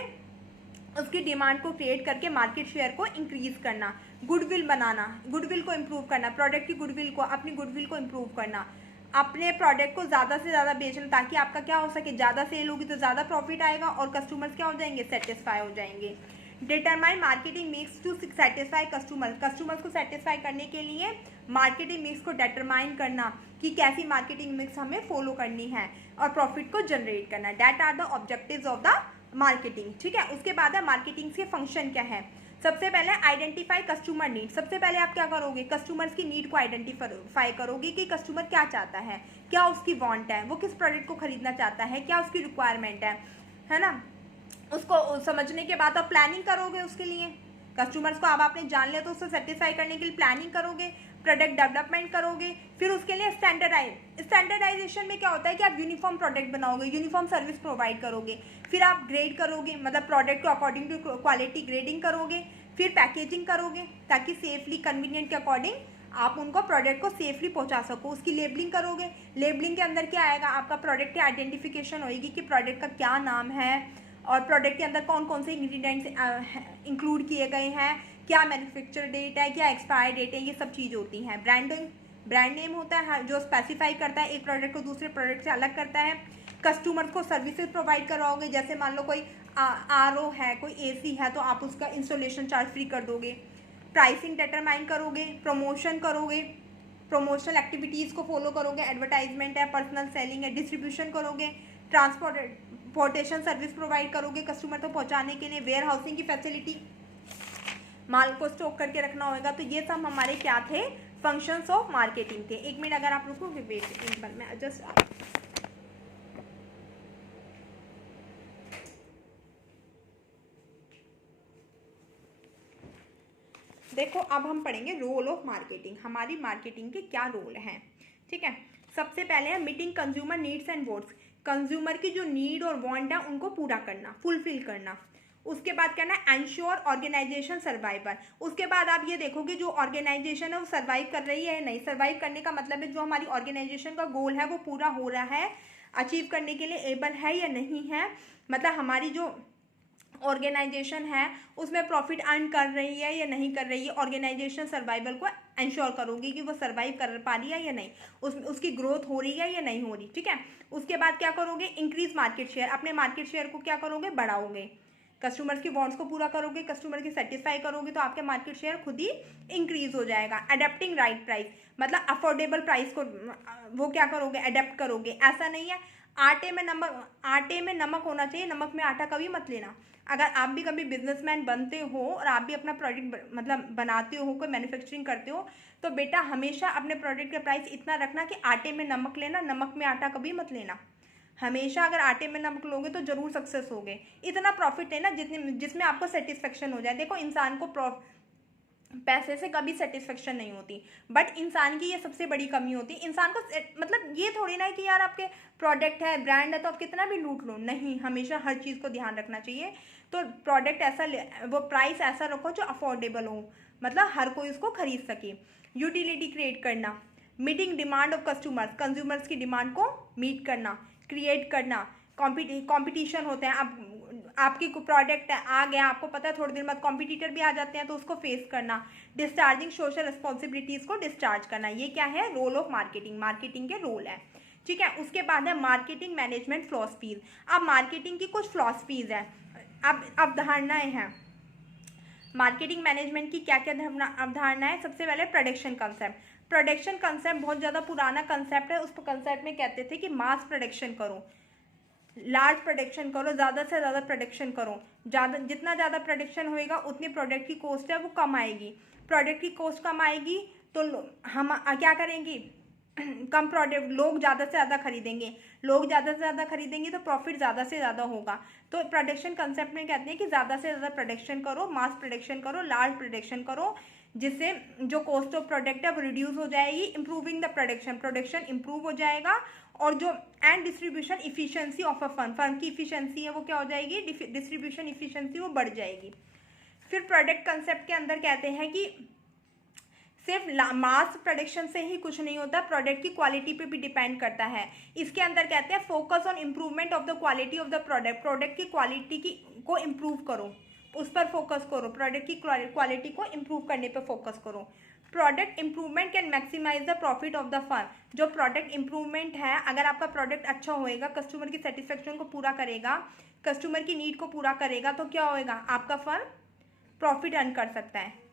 उसकी डिमांड को क्रिएट करके मार्केट शेयर को इंक्रीज करना। गुडविल बनाना, गुडविल को इम्प्रूव करना, प्रोडक्ट की गुडविल को, अपनी गुडविल को इम्प्रूव करना, अपने प्रोडक्ट को ज़्यादा से ज़्यादा बेचना, ताकि आपका क्या हो सके, ज़्यादा सेल होगी तो ज़्यादा प्रॉफिट आएगा और कस्टमर्स क्या हो जाएंगे, सेटिस्फाई हो जाएंगे। Determine marketing mix to satisfy customer, customers को सेटिस्फाई करने के लिए मार्केटिंग मिक्स को डिटरमाइन करना कि कैसी मार्केटिंग मिक्स हमें फॉलो करनी है और प्रॉफिट को जनरेट करना। That are the objectives of the marketing, ठीक है। उसके बाद है मार्केटिंग के फंक्शन क्या है। सबसे पहले आइडेंटिफाई कस्टमर नीड, सबसे पहले आप क्या करोगे, कस्टमर्स की नीड को आइडेंटिफाई करोगे कि कस्टमर क्या चाहता है, क्या उसकी वांट है, वो किस प्रोडक्ट को खरीदना चाहता है, क्या उसकी रिक्वायरमेंट है ना। उसको समझने के बाद आप प्लानिंग करोगे उसके लिए, कस्टमर्स को अब आपने जान लिया तो उसको सेटिस्फाई करने के लिए प्लानिंग करोगे, प्रोडक्ट डेवलपमेंट करोगे, फिर उसके लिए स्टैंडर्डाइजेशन में क्या होता है कि आप यूनिफॉर्म प्रोडक्ट बनाओगे, यूनिफॉर्म सर्विस प्रोवाइड करोगे, फिर आप ग्रेड करोगे, मतलब प्रोडक्ट को अकॉर्डिंग टू क्वालिटी ग्रेडिंग करोगे, फिर पैकेजिंग करोगे ताकि सेफली कन्वीनियंट के अकॉर्डिंग आप उनको प्रोडक्ट को सेफली पहुंचा सको। उसकी लेबलिंग करोगे, लेबलिंग के अंदर क्या आएगा, आपका प्रोडक्ट की आइडेंटिफिकेशन होगी कि प्रोडक्ट का क्या नाम है और प्रोडक्ट के अंदर कौन कौन से इंग्रेडिएंट्स इंक्लूड किए गए हैं, क्या मैन्युफैक्चर डेट है, क्या एक्सपायर डेट है, ये सब चीज़ होती हैं। ब्रांड नेम होता है जो स्पेसिफाई करता है एक प्रोडक्ट को दूसरे प्रोडक्ट से अलग करता है। कस्टमर को सर्विसेज प्रोवाइड करवाओगे, जैसे मान लो कोई RO है, कोई AC है, तो आप उसका इंस्टॉलेशन चार्ज फ्री कर दोगे। प्राइसिंग डिटरमाइन करोगे, प्रमोशन करोगे, प्रमोशनल एक्टिविटीज़ को फॉलो करोगे, एडवर्टाइजमेंट है, पर्सनल सेलिंग है, डिस्ट्रीब्यूशन करोगे, ट्रांसपोर्टेशन सर्विस प्रोवाइड करोगे कस्टमर तक पहुंचाने के लिए, वेयर हाउसिंग की फैसिलिटी, माल को स्टॉक करके रखना होगा। तो ये सब हमारे क्या थे, फंक्शंस ऑफ मार्केटिंग थे। एक मिनट अगर आप रुकोगे, वेट एक बार मैं जस्ट देखो, अब हम पढ़ेंगे रोल ऑफ मार्केटिंग। हमारी मार्केटिंग के क्या रोल हैं, ठीक है। सबसे पहले है meeting consumer needs and wants. Consumer की जो नीड और वांट है उनको पूरा करना, फुलफिल करना। उसके बाद कहना है एंश्योर ऑर्गेनाइजेशन सर्वाइवल। उसके बाद आप ये देखोगे जो ऑर्गेनाइजेशन है वो सर्वाइव कर रही है या नहीं। सर्वाइव करने का मतलब है जो हमारी ऑर्गेनाइजेशन का गोल है वो पूरा हो रहा है, अचीव करने के लिए एबल है या नहीं है। मतलब हमारी जो ऑर्गेनाइजेशन है उसमें प्रॉफिट अर्न कर रही है या नहीं कर रही है। ऑर्गेनाइजेशन सर्वाइवल को इंश्योर करोगी कि वो सर्वाइव कर पा रही है या नहीं, उसकी ग्रोथ हो रही है या नहीं हो रही, ठीक है। उसके बाद क्या करोगे, इंक्रीज मार्केट शेयर। अपने मार्केट शेयर को क्या करोगे, बढ़ाओगे। कस्टमर्स की वांट्स को पूरा करोगे, कस्टमर की सेटिस्फाई करोगे तो आपके मार्केट शेयर खुद ही इंक्रीज हो जाएगा। अडेप्टिंग राइट प्राइस, मतलब अफोर्डेबल प्राइस को वो क्या करोगे, अडेप्ट करोगे। ऐसा नहीं है आटे में नमक होना चाहिए, नमक में आटा कभी मत लेना। अगर आप भी कभी बिजनेसमैन बनते हो और आप भी अपना प्रोडक्ट मतलब बनाते हो, कोई मैन्युफैक्चरिंग करते हो, तो बेटा हमेशा अपने प्रोडक्ट का प्राइस इतना रखना कि आटे में नमक लेना, नमक में आटा कभी मत लेना। हमेशा अगर आटे में नमक लोगे तो जरूर सक्सेस होगे। इतना प्रॉफिट लेना जिसमें आपको सेटिस्फेक्शन हो जाए। देखो इंसान को पैसे से कभी सेटिस्फेक्शन नहीं होती, बट इंसान की ये सबसे बड़ी कमी होती है। इंसान को मतलब ये थोड़ी ना है कि यार आपके प्रोडक्ट है, ब्रांड है, तो आप कितना भी लूट लो, नहीं, हमेशा हर चीज़ को ध्यान रखना चाहिए। तो प्रोडक्ट ऐसा वो प्राइस ऐसा रखो जो अफोर्डेबल हो, मतलब हर कोई उसको खरीद सके। यूटिलिटी क्रिएट करना, meeting demand of customers, consumers की डिमांड को मीट करना, क्रिएट करना। कॉम्पिटिशन होते हैं, अब आपकी प्रोडक्ट आ गया, आपको पता है थोड़ी देर बाद कॉम्पिटिटर भी आ जाते हैं, तो उसको फेस करना। डिस्चार्जिंग सोशल रिस्पॉन्सिबिलिटीज़ को डिस्चार्ज करना, ये क्या है, रोल ऑफ मार्केटिंग, मार्केटिंग के रोल है, ठीक है। उसके बाद है मार्केटिंग मैनेजमेंट फिलॉसफीज। अब मार्केटिंग की कुछ फिलॉसफीज है, अब अवधारणाएं हैं। मार्केटिंग मैनेजमेंट की क्या क्या अवधारणा है। सबसे पहले प्रोडक्शन कंसेप्ट। प्रोडक्शन कंसेप्ट बहुत ज़्यादा पुराना कंसेप्ट है। उस कंसेप्ट में कहते थे कि मास प्रोडक्शन करो, लार्ज प्रोडक्शन करो, ज़्यादा से ज़्यादा प्रोडक्शन करो। जितना ज़्यादा प्रोडक्शन होएगा उतनी प्रोडक्ट की कॉस्ट है वो कम आएगी। प्रोडक्ट की कॉस्ट कम आएगी तो हम क्या करेंगे, कम प्रोडक्ट, लोग ज़्यादा से ज़्यादा खरीदेंगे, लोग ज़्यादा से ज़्यादा खरीदेंगे तो प्रॉफिट ज़्यादा से ज़्यादा होगा। तो प्रोडक्शन कंसेप्ट में कहते हैं कि ज़्यादा से ज़्यादा प्रोडक्शन करो, मास प्रोडक्शन करो, लार्ज प्रोडक्शन करो, जिससे जो कॉस्ट ऑफ प्रोडक्ट है वो रिड्यूस हो जाएगी। इंप्रूविंग द प्रोडक्शन इंप्रूव हो जाएगा। और जो and distribution efficiency of a firm की इफिशियंसी है वो क्या हो जाएगी, डिस्ट्रीब्यूशन इफिशियंसी वो बढ़ जाएगी। फिर प्रोडक्ट कंसेप्ट के अंदर कहते हैं कि सिर्फ मास प्रोडक्शन से ही कुछ नहीं होता, प्रोडक्ट की क्वालिटी पे भी डिपेंड करता है। इसके अंदर कहते हैं focus on improvement of the quality of the product. Product की क्वालिटी को इम्प्रूव करो, उस पर फोकस करो, प्रोडक्ट की क्वालिटी को इम्प्रूव करने पर फोकस करो। Product improvement can maximise the profit of the firm. जो प्रोडक्ट इम्प्रूवमेंट है, अगर आपका प्रोडक्ट अच्छा होएगा, कस्टमर की सेटिस्फेक्शन को पूरा करेगा, कस्टमर की नीड को पूरा करेगा, तो क्या होएगा, आपका फर्म प्रॉफिट अर्न कर सकता है।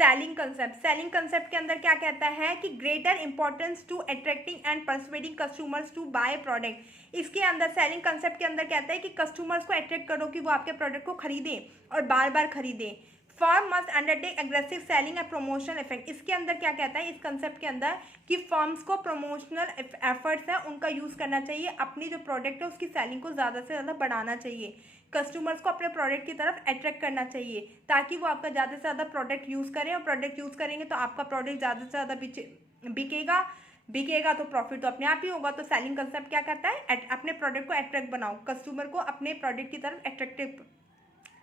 सेलिंग कंसेप्ट के अंदर क्या कहता है कि greater importance to attracting and persuading customers to buy product. इसके अंदर सेलिंग कंसेप्ट के अंदर कहता है कि कस्टमर्स को अट्रैक्ट करो कि वो आपके प्रोडक्ट को खरीदें और बार बार खरीदें। Firm must undertake aggressive selling and promotion effect. इसके अंदर क्या कहता है, इस कंसेप्ट के अंदर कि फर्म्स को प्रमोशनल एफर्ट्स है उनका यूज़ करना चाहिए, अपनी जो प्रोडक्ट है उसकी सेलिंग को ज़्यादा से ज़्यादा बढ़ाना चाहिए, कस्टमर्स को अपने प्रोडक्ट की तरफ अट्रैक्ट करना चाहिए ताकि वो आपका ज़्यादा से ज़्यादा प्रोडक्ट यूज़ करें। और प्रोडक्ट यूज़ करेंगे तो आपका प्रोडक्ट ज़्यादा से ज़्यादा बिकेगा तो प्रॉफिट तो अपने आप ही होगा। तो सेलिंग कंसेप्ट क्या करता है, अपने प्रोडक्ट को अट्रैक्ट बनाओ, कस्टमर को अपने प्रोडक्ट की तरफ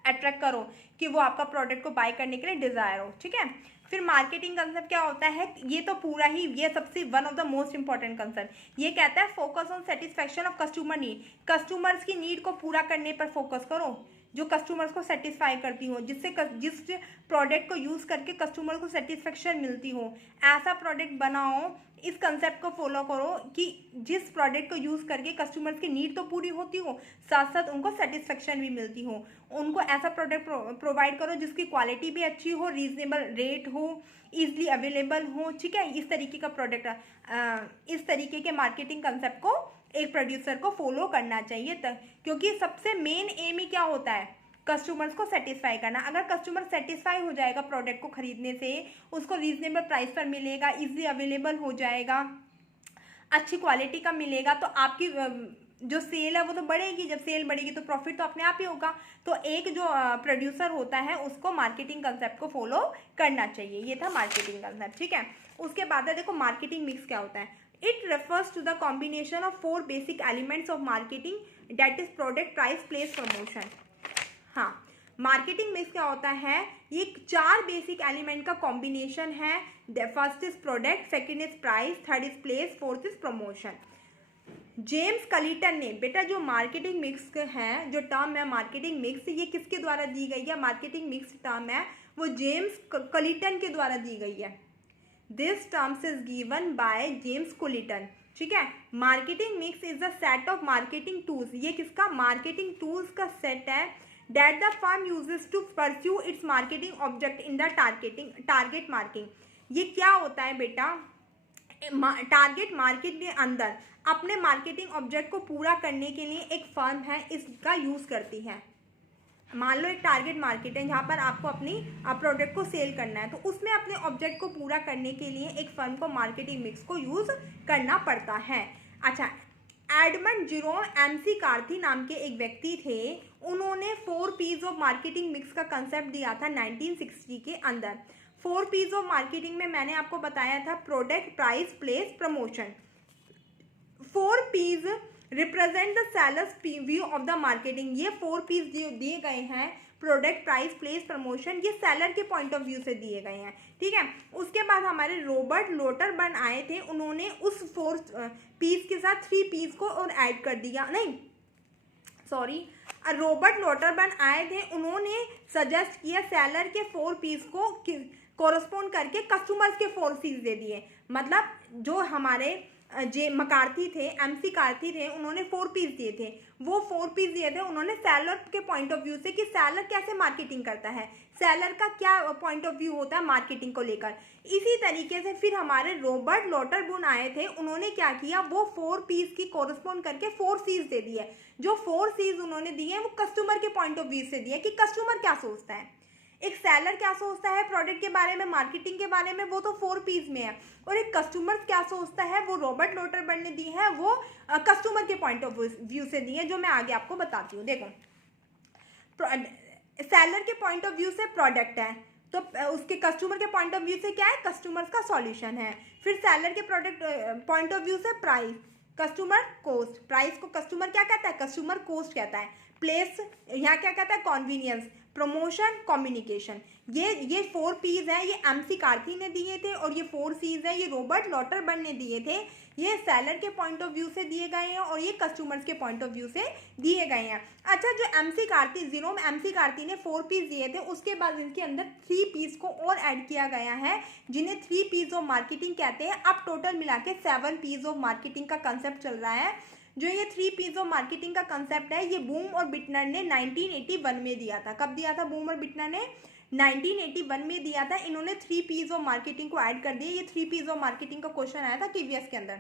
अट्रैक्ट करो कि वो आपका प्रोडक्ट को बाय करने के लिए डिज़ायर हो, ठीक है। फिर मार्केटिंग कंसेप्ट क्या होता है, ये तो पूरा ही, ये सबसे one of the most important concept. ये कहता है focus on satisfaction of customer need, customers की नीड को पूरा करने पर फोकस करो, जो कस्टमर्स को सेटिस्फाई करती हो, जिस प्रोडक्ट को यूज़ करके कस्टमर को सेटिस्फेक्शन मिलती हो, ऐसा प्रोडक्ट बनाओ। इस कंसेप्ट को फॉलो करो कि जिस प्रोडक्ट को यूज़ करके कस्टमर्स की नीड तो पूरी होती हो, साथ साथ उनको सेटिस्फेक्शन भी मिलती हो। उनको ऐसा प्रोडक्ट प्रोवाइड करो जिसकी क्वालिटी भी अच्छी हो, रीजनेबल रेट हो, ईजिली अवेलेबल हो, ठीक है। इस तरीके का प्रोडक्ट, इस तरीके के मार्केटिंग कंसेप्ट को एक प्रोड्यूसर को फॉलो करना चाहिए, क्योंकि सबसे मेन एम ही क्या होता है, कस्टमर्स को सेटिस्फाई करना। अगर कस्टमर सेटिस्फाई हो जाएगा प्रोडक्ट को खरीदने से, उसको रीजनेबल प्राइस पर मिलेगा, इजीली अवेलेबल हो जाएगा, अच्छी क्वालिटी का मिलेगा, तो आपकी जो सेल है वो तो बढ़ेगी। जब सेल बढ़ेगी तो प्रॉफिट तो अपने आप ही होगा। तो एक जो प्रोड्यूसर होता है उसको मार्केटिंग कंसेप्ट को फॉलो करना चाहिए। ये था मार्केटिंग कंसेप्ट, ठीक है। उसके बाद है देखो मार्केटिंग मिक्स क्या होता है। It refers to the combination of 4 basic elements of marketing, that is product, price, place, promotion। हाँ, मार्केटिंग मिक्स क्या होता है, ये 4 बेसिक एलिमेंट का कॉम्बिनेशन है। First is product, second is price, third is place, fourth is promotion. James Culliton ने, बेटा जो मार्केटिंग मिक्स है, जो टर्म है मार्केटिंग मिक्स, ये किसके द्वारा दी गई है, मार्केटिंग मिक्स टर्म है वो जेम्स कलीटन के द्वारा दी गई है। This terms is given by James Culliton, ठीक है। Marketing mix is the set of marketing tools, ये किसका, मार्केटिंग टूल्स का सेट है, that the firm uses to pursue its marketing object in the target marketing। ये क्या होता है बेटा, टारगेट मार्केट के अंदर अपने मार्केटिंग ऑब्जेक्ट को पूरा करने के लिए एक फर्म है इसका यूज करती है। मान लो एक टारगेट मार्केट है जहाँ पर आपको अपनी प्रोडक्ट को सेल करना है, तो उसमें अपने ऑब्जेक्ट को पूरा करने के लिए एक फर्म को मार्केटिंग मिक्स को यूज करना पड़ता है। अच्छा, एडमंड जेरोम एमसी कार्थी नाम के एक व्यक्ति थे, उन्होंने 4 पीस ऑफ मार्केटिंग मिक्स का कंसेप्ट दिया था 1960 के अंदर। 4 पीस ऑफ मार्केटिंग में मैंने आपको बताया था product, price, place, promotion. 4 Ps represent the seller's view of the marketing. ये 4 पीस दिए गए हैं, प्रोडक्ट, प्राइस, प्लेस, प्रमोशन, ये सेलर के पॉइंट ऑफ व्यू से दिए गए हैं, ठीक है। उसके बाद हमारे रॉबर्ट लोटरबर्न आए थे, उन्होंने उस 4 पीस के साथ 3 पीस को और ऐड कर दिया, नहीं सॉरी, रॉबर्ट लोटरबर्न आए थे, उन्होंने सजेस्ट किया सेलर के 4 पीस को कोरस्पोंड करके कस्टमर्स के 4 पीस दे दिए। मतलब जो हमारे जे मकार्थी थे, एमसी कार्थी थे, उन्होंने 4 पीस दिए थे। वो 4 पीस दिए थे उन्होंने सेलर के पॉइंट ऑफ व्यू से कि सेलर कैसे मार्केटिंग करता है, सेलर का क्या पॉइंट ऑफ व्यू होता है मार्केटिंग को लेकर। इसी तरीके से फिर हमारे रॉबर्ट लोटरबर्न आए थे, उन्होंने क्या किया, वो 4 पीस की कोरस्पोंड करके 4 सीज दे दिए। जो 4 सीज उन्होंने दिए वो कस्टमर के पॉइंट ऑफ व्यू से दिए कि कस्टमर क्या सोचता है, एक सेलर क्या सोचता है प्रोडक्ट के बारे में, मार्केटिंग के बारे में, वो तो 4 पीस में है, और एक कस्टमर क्या सोचता है वो रॉबर्ट लोटरबर्न ने दी है, वो कस्टमर के पॉइंट ऑफ व्यू से दी है, जो मैं आगे आपको बताती हूँ। देखो सेलर के पॉइंट ऑफ व्यू से प्रोडक्ट है, तो उसके कस्टमर के पॉइंट ऑफ व्यू से क्या है, कस्टमर्स का सॉल्यूशन है। फिर सेलर के प्रोडक्ट पॉइंट ऑफ व्यू से प्राइस, कस्टमर कोस्ट, प्राइस को कस्टमर क्या कहता है, कस्टमर कोस्ट कहता है। प्लेस यहाँ क्या कहता है, कॉन्वीनियंस। Promotion, communication. ये 4 पीस है, ये एमसी कार्थी ने दिए थे, और ये 4 सीज है ये रॉबर्ट लोटरबर्न ने दिए थे। ये सेलर के पॉइंट ऑफ व्यू से दिए गए हैं और ये कस्टमर्स के पॉइंट ऑफ व्यू से दिए गए हैं। अच्छा, जो MC Karthi, Jerome MC Karthi ने 4 पीस दिए थे, उसके बाद इनके अंदर 3 पीस को और ऐड किया गया है, जिन्हें 3 पीस ऑफ मार्केटिंग कहते हैं। अब टोटल मिला के 7 पीस ऑफ मार्केटिंग का कंसेप्ट चल रहा है। जो ये 3 पीस ऑफ मार्केटिंग का कंसेप्ट है, ये बूम और बिटनर ने 1981 में दिया था। कब दिया था बूम और बिटनर ने, 1981 में दिया था। इन्होंने 3 पीस ऑफ मार्केटिंग को ऐड कर दिया। ये 3 पीस ऑफ मार्केटिंग का क्वेश्चन आया था KVS के अंदर।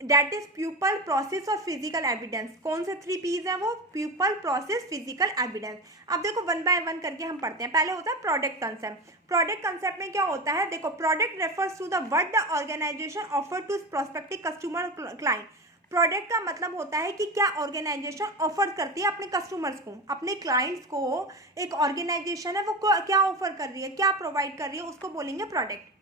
दैट इज पीपल, प्रोसेस और फिजिकल एविडेंस। कौन से 3 पीस है वो, पीपल, प्रोसेस, फिजिकल एविडेंस। अब देखो 1 बाय 1 करके हम पढ़ते हैं। पहले होता है प्रोडक्ट कंसेप्ट। प्रोडक्ट कंसेप्ट में क्या होता है, देखो product refers to the what the organisation offer to prospective customer client. Product का मतलब होता है कि क्या ऑर्गेनाइजेशन ऑफर करती है अपने कस्टमर्स को, अपने क्लाइंट्स को। एक ऑर्गेनाइजेशन है वो क्या ऑफर कर रही है, क्या प्रोवाइड कर रही है, उसको बोलेंगे प्रोडक्ट।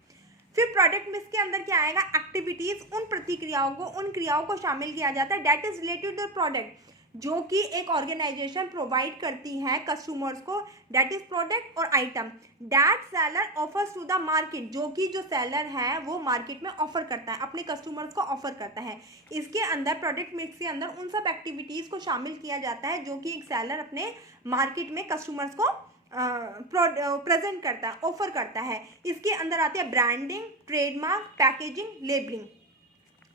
फिर प्रोडक्ट मिक्स के अंदर क्या आएगा, एक्टिविटीज, उन प्रतिक्रियाओं को, उन क्रियाओं को शामिल किया जाता है, that is related to product, जो कि एक ऑर्गेनाइजेशन प्रोवाइड करती है कस्टमर्स को, दैट इज प्रोडक्ट और item that seller offers to the market, जो कि जो सेलर है वो मार्केट में ऑफर करता है, अपने कस्टमर्स को ऑफर करता है। इसके अंदर प्रोडक्ट मिक्स के अंदर उन सब एक्टिविटीज़ को शामिल किया जाता है जो कि एक सेलर अपने मार्केट में कस्टमर्स को प्रेजेंट करता है, ऑफर करता है। इसके अंदर आती है ब्रांडिंग, ट्रेडमार्क, पैकेजिंग, लेबलिंग।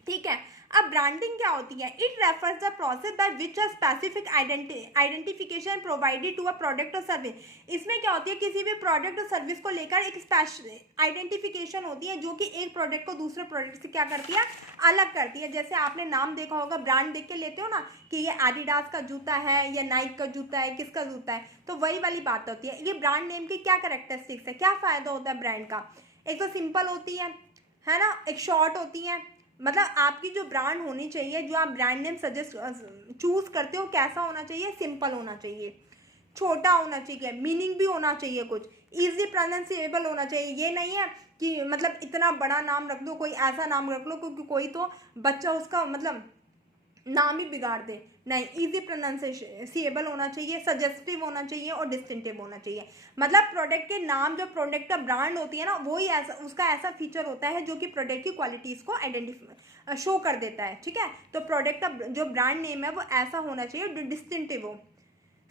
ठीक है, अब ब्रांडिंग क्या होती है? It refers the process by which a specific identification provided to a product और सर्विस। इसमें क्या होती है, किसी भी प्रोडक्ट और सर्विस को लेकर एक स्पेशल आइडेंटिफिकेशन होती है जो कि एक प्रोडक्ट को दूसरे प्रोडक्ट से क्या करती है, अलग करती है। जैसे आपने नाम देखा होगा, ब्रांड देख के लेते हो ना कि ये एडिडास का जूता है या नाइक का जूता है, किसका जूता है, तो वही वाली बात होती है। ये ब्रांड नेम की क्या कैरेक्टरिस्टिक्स है, क्या फ़ायदा होता है ब्रांड का? एक तो सिंपल होती है ना, एक शॉर्ट होती है। मतलब आपकी जो ब्रांड होनी चाहिए, जो आप ब्रांड नेम सजेस्ट चूज करते हो, कैसा होना चाहिए? सिंपल होना चाहिए, छोटा होना चाहिए, मीनिंग भी होना चाहिए, कुछ इजी प्रोनाउंसिएबल होना चाहिए। ये नहीं है कि मतलब इतना बड़ा नाम रख दो, कोई ऐसा नाम रख लो क्योंकि कोई तो बच्चा उसका मतलब नाम ही बिगाड़ दे। नहीं, इजी प्रोनाउंसिएबल होना चाहिए, सजेस्टिव होना चाहिए और डिस्टिंक्टिव होना चाहिए। मतलब प्रोडक्ट के नाम, जो प्रोडक्ट का ब्रांड होती है ना, वो ही ऐसा, उसका ऐसा फीचर होता है जो कि प्रोडक्ट की क्वालिटीज़ को आइडेंटिफाई शो कर देता है। ठीक है, तो प्रोडक्ट का जो ब्रांड नेम है वो ऐसा होना चाहिए, डिस्टिंक्टिव हो,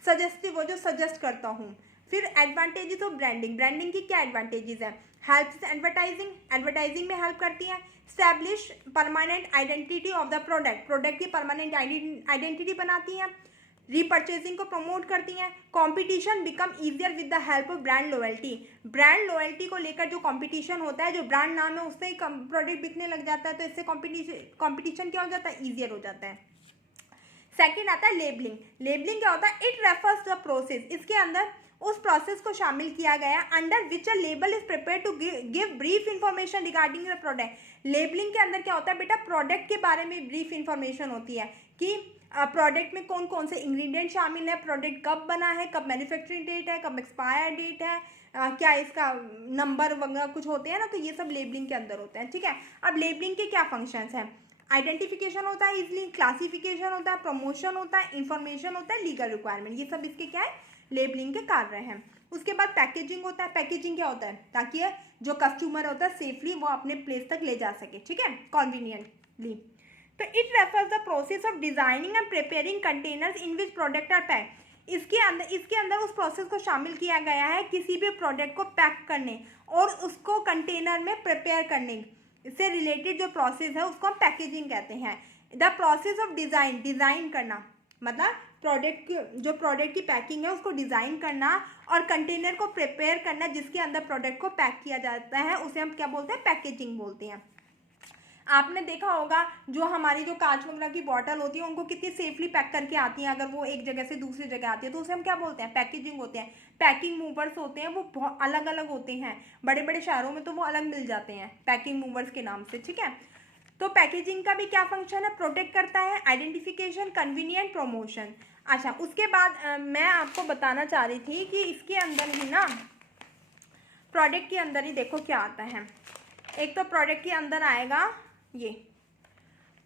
सजेस्टिव हो, जो सजेस्ट करता हूँ। फिर एडवांटेजेस ऑफ ब्रांडिंग, ब्रांडिंग की क्या एडवांटेजेस है? हेल्प्स एडवर्टाइजिंग, एडवर्टाइजिंग में हेल्प करती है। Establish permanent identity of the product, product की परमानेंट आइडेंटिटी बनाती है। रीपर्चेजिंग को प्रमोट करती हैं। Competition become easier with the help of brand loyalty, brand loyalty को लेकर जो कंपटीशन होता है, जो ब्रांड नाम है उससे ही प्रोडक्ट बिकने लग जाता है, तो इससे कंपटीशन क्या हो जाता है? ईजियर हो जाता है। सेकेंड आता है लेबलिंग। लेबलिंग क्या होता है? इट रेफर्स द प्रोसेस, इसके अंदर उस प्रोसेस को शामिल किया गया under which a label is prepare to give brief information regarding the product. Labelling के अंदर क्या होता है बेटा? प्रोडक्ट के बारे में ब्रीफ इंफॉर्मेशन होती है कि प्रोडक्ट में कौन कौन से इंग्रेडिएंट शामिल है, प्रोडक्ट कब बना है, कब मैन्युफैक्चरिंग डेट है, कब एक्सपायर डेट है, क्या इसका नंबर वगैरह कुछ होते हैं ना, तो ये सब लेबलिंग के अंदर होते हैं। ठीक है, अब लेबलिंग के क्या फंक्शंस हैं? आइडेंटिफिकेशन होता है इजली, क्लासिफिकेशन होता है, प्रमोशन होता है, इंफॉर्मेशन होता है, लीगल रिक्वायरमेंट, ये सब इसके क्या है? लेबलिंग के कार्य हैं। उसके बाद पैकेजिंग होता है। पैकेजिंग क्या होता है? ताकि जो कस्टमर होता है सेफली वो अपने प्लेस तक ले जा सके। ठीक है, कॉन्वीनियंटली। तो it refers the process of designing and preparing containers in which product are pack. इसके अंदर उस प्रोसेस को शामिल किया गया है किसी भी प्रोडक्ट को पैक करने और उसको कंटेनर में प्रिपेयर करने से रिलेटेड जो प्रोसेस है उसको हम पैकेजिंग कहते हैं। द प्रोसेस ऑफ डिज़ाइन करना, मतलब प्रोडक्ट की पैकिंग है उसको डिज़ाइन करना और कंटेनर को प्रिपेयर करना जिसके अंदर प्रोडक्ट को पैक किया जाता है, उसे हम क्या बोलते हैं? पैकेजिंग बोलते हैं। आपने देखा होगा जो हमारी जो कांच वगैरह की बॉटल होती है उनको कितनी सेफली पैक करके आती हैं, अगर वो एक जगह से दूसरी जगह आती है तो उसे हम क्या बोलते हैं? पैकेजिंग होते हैं। पैकिंग मूवर्स होते हैं, वो बहुत अलग अलग होते हैं, बड़े बड़े शहरों में तो वो अलग मिल जाते हैं पैकिंग मूवर्स के नाम से। ठीक है, तो पैकेजिंग का भी क्या फंक्शन है? प्रोटेक्ट करता है, आइडेंटिफिकेशन, कन्वीनियंट, प्रमोशन। अच्छा, उसके बाद मैं आपको बताना चाह रही थी कि इसके अंदर ही ना, प्रोडक्ट के अंदर ही देखो क्या आता है। एक तो प्रोडक्ट के अंदर आएगा ये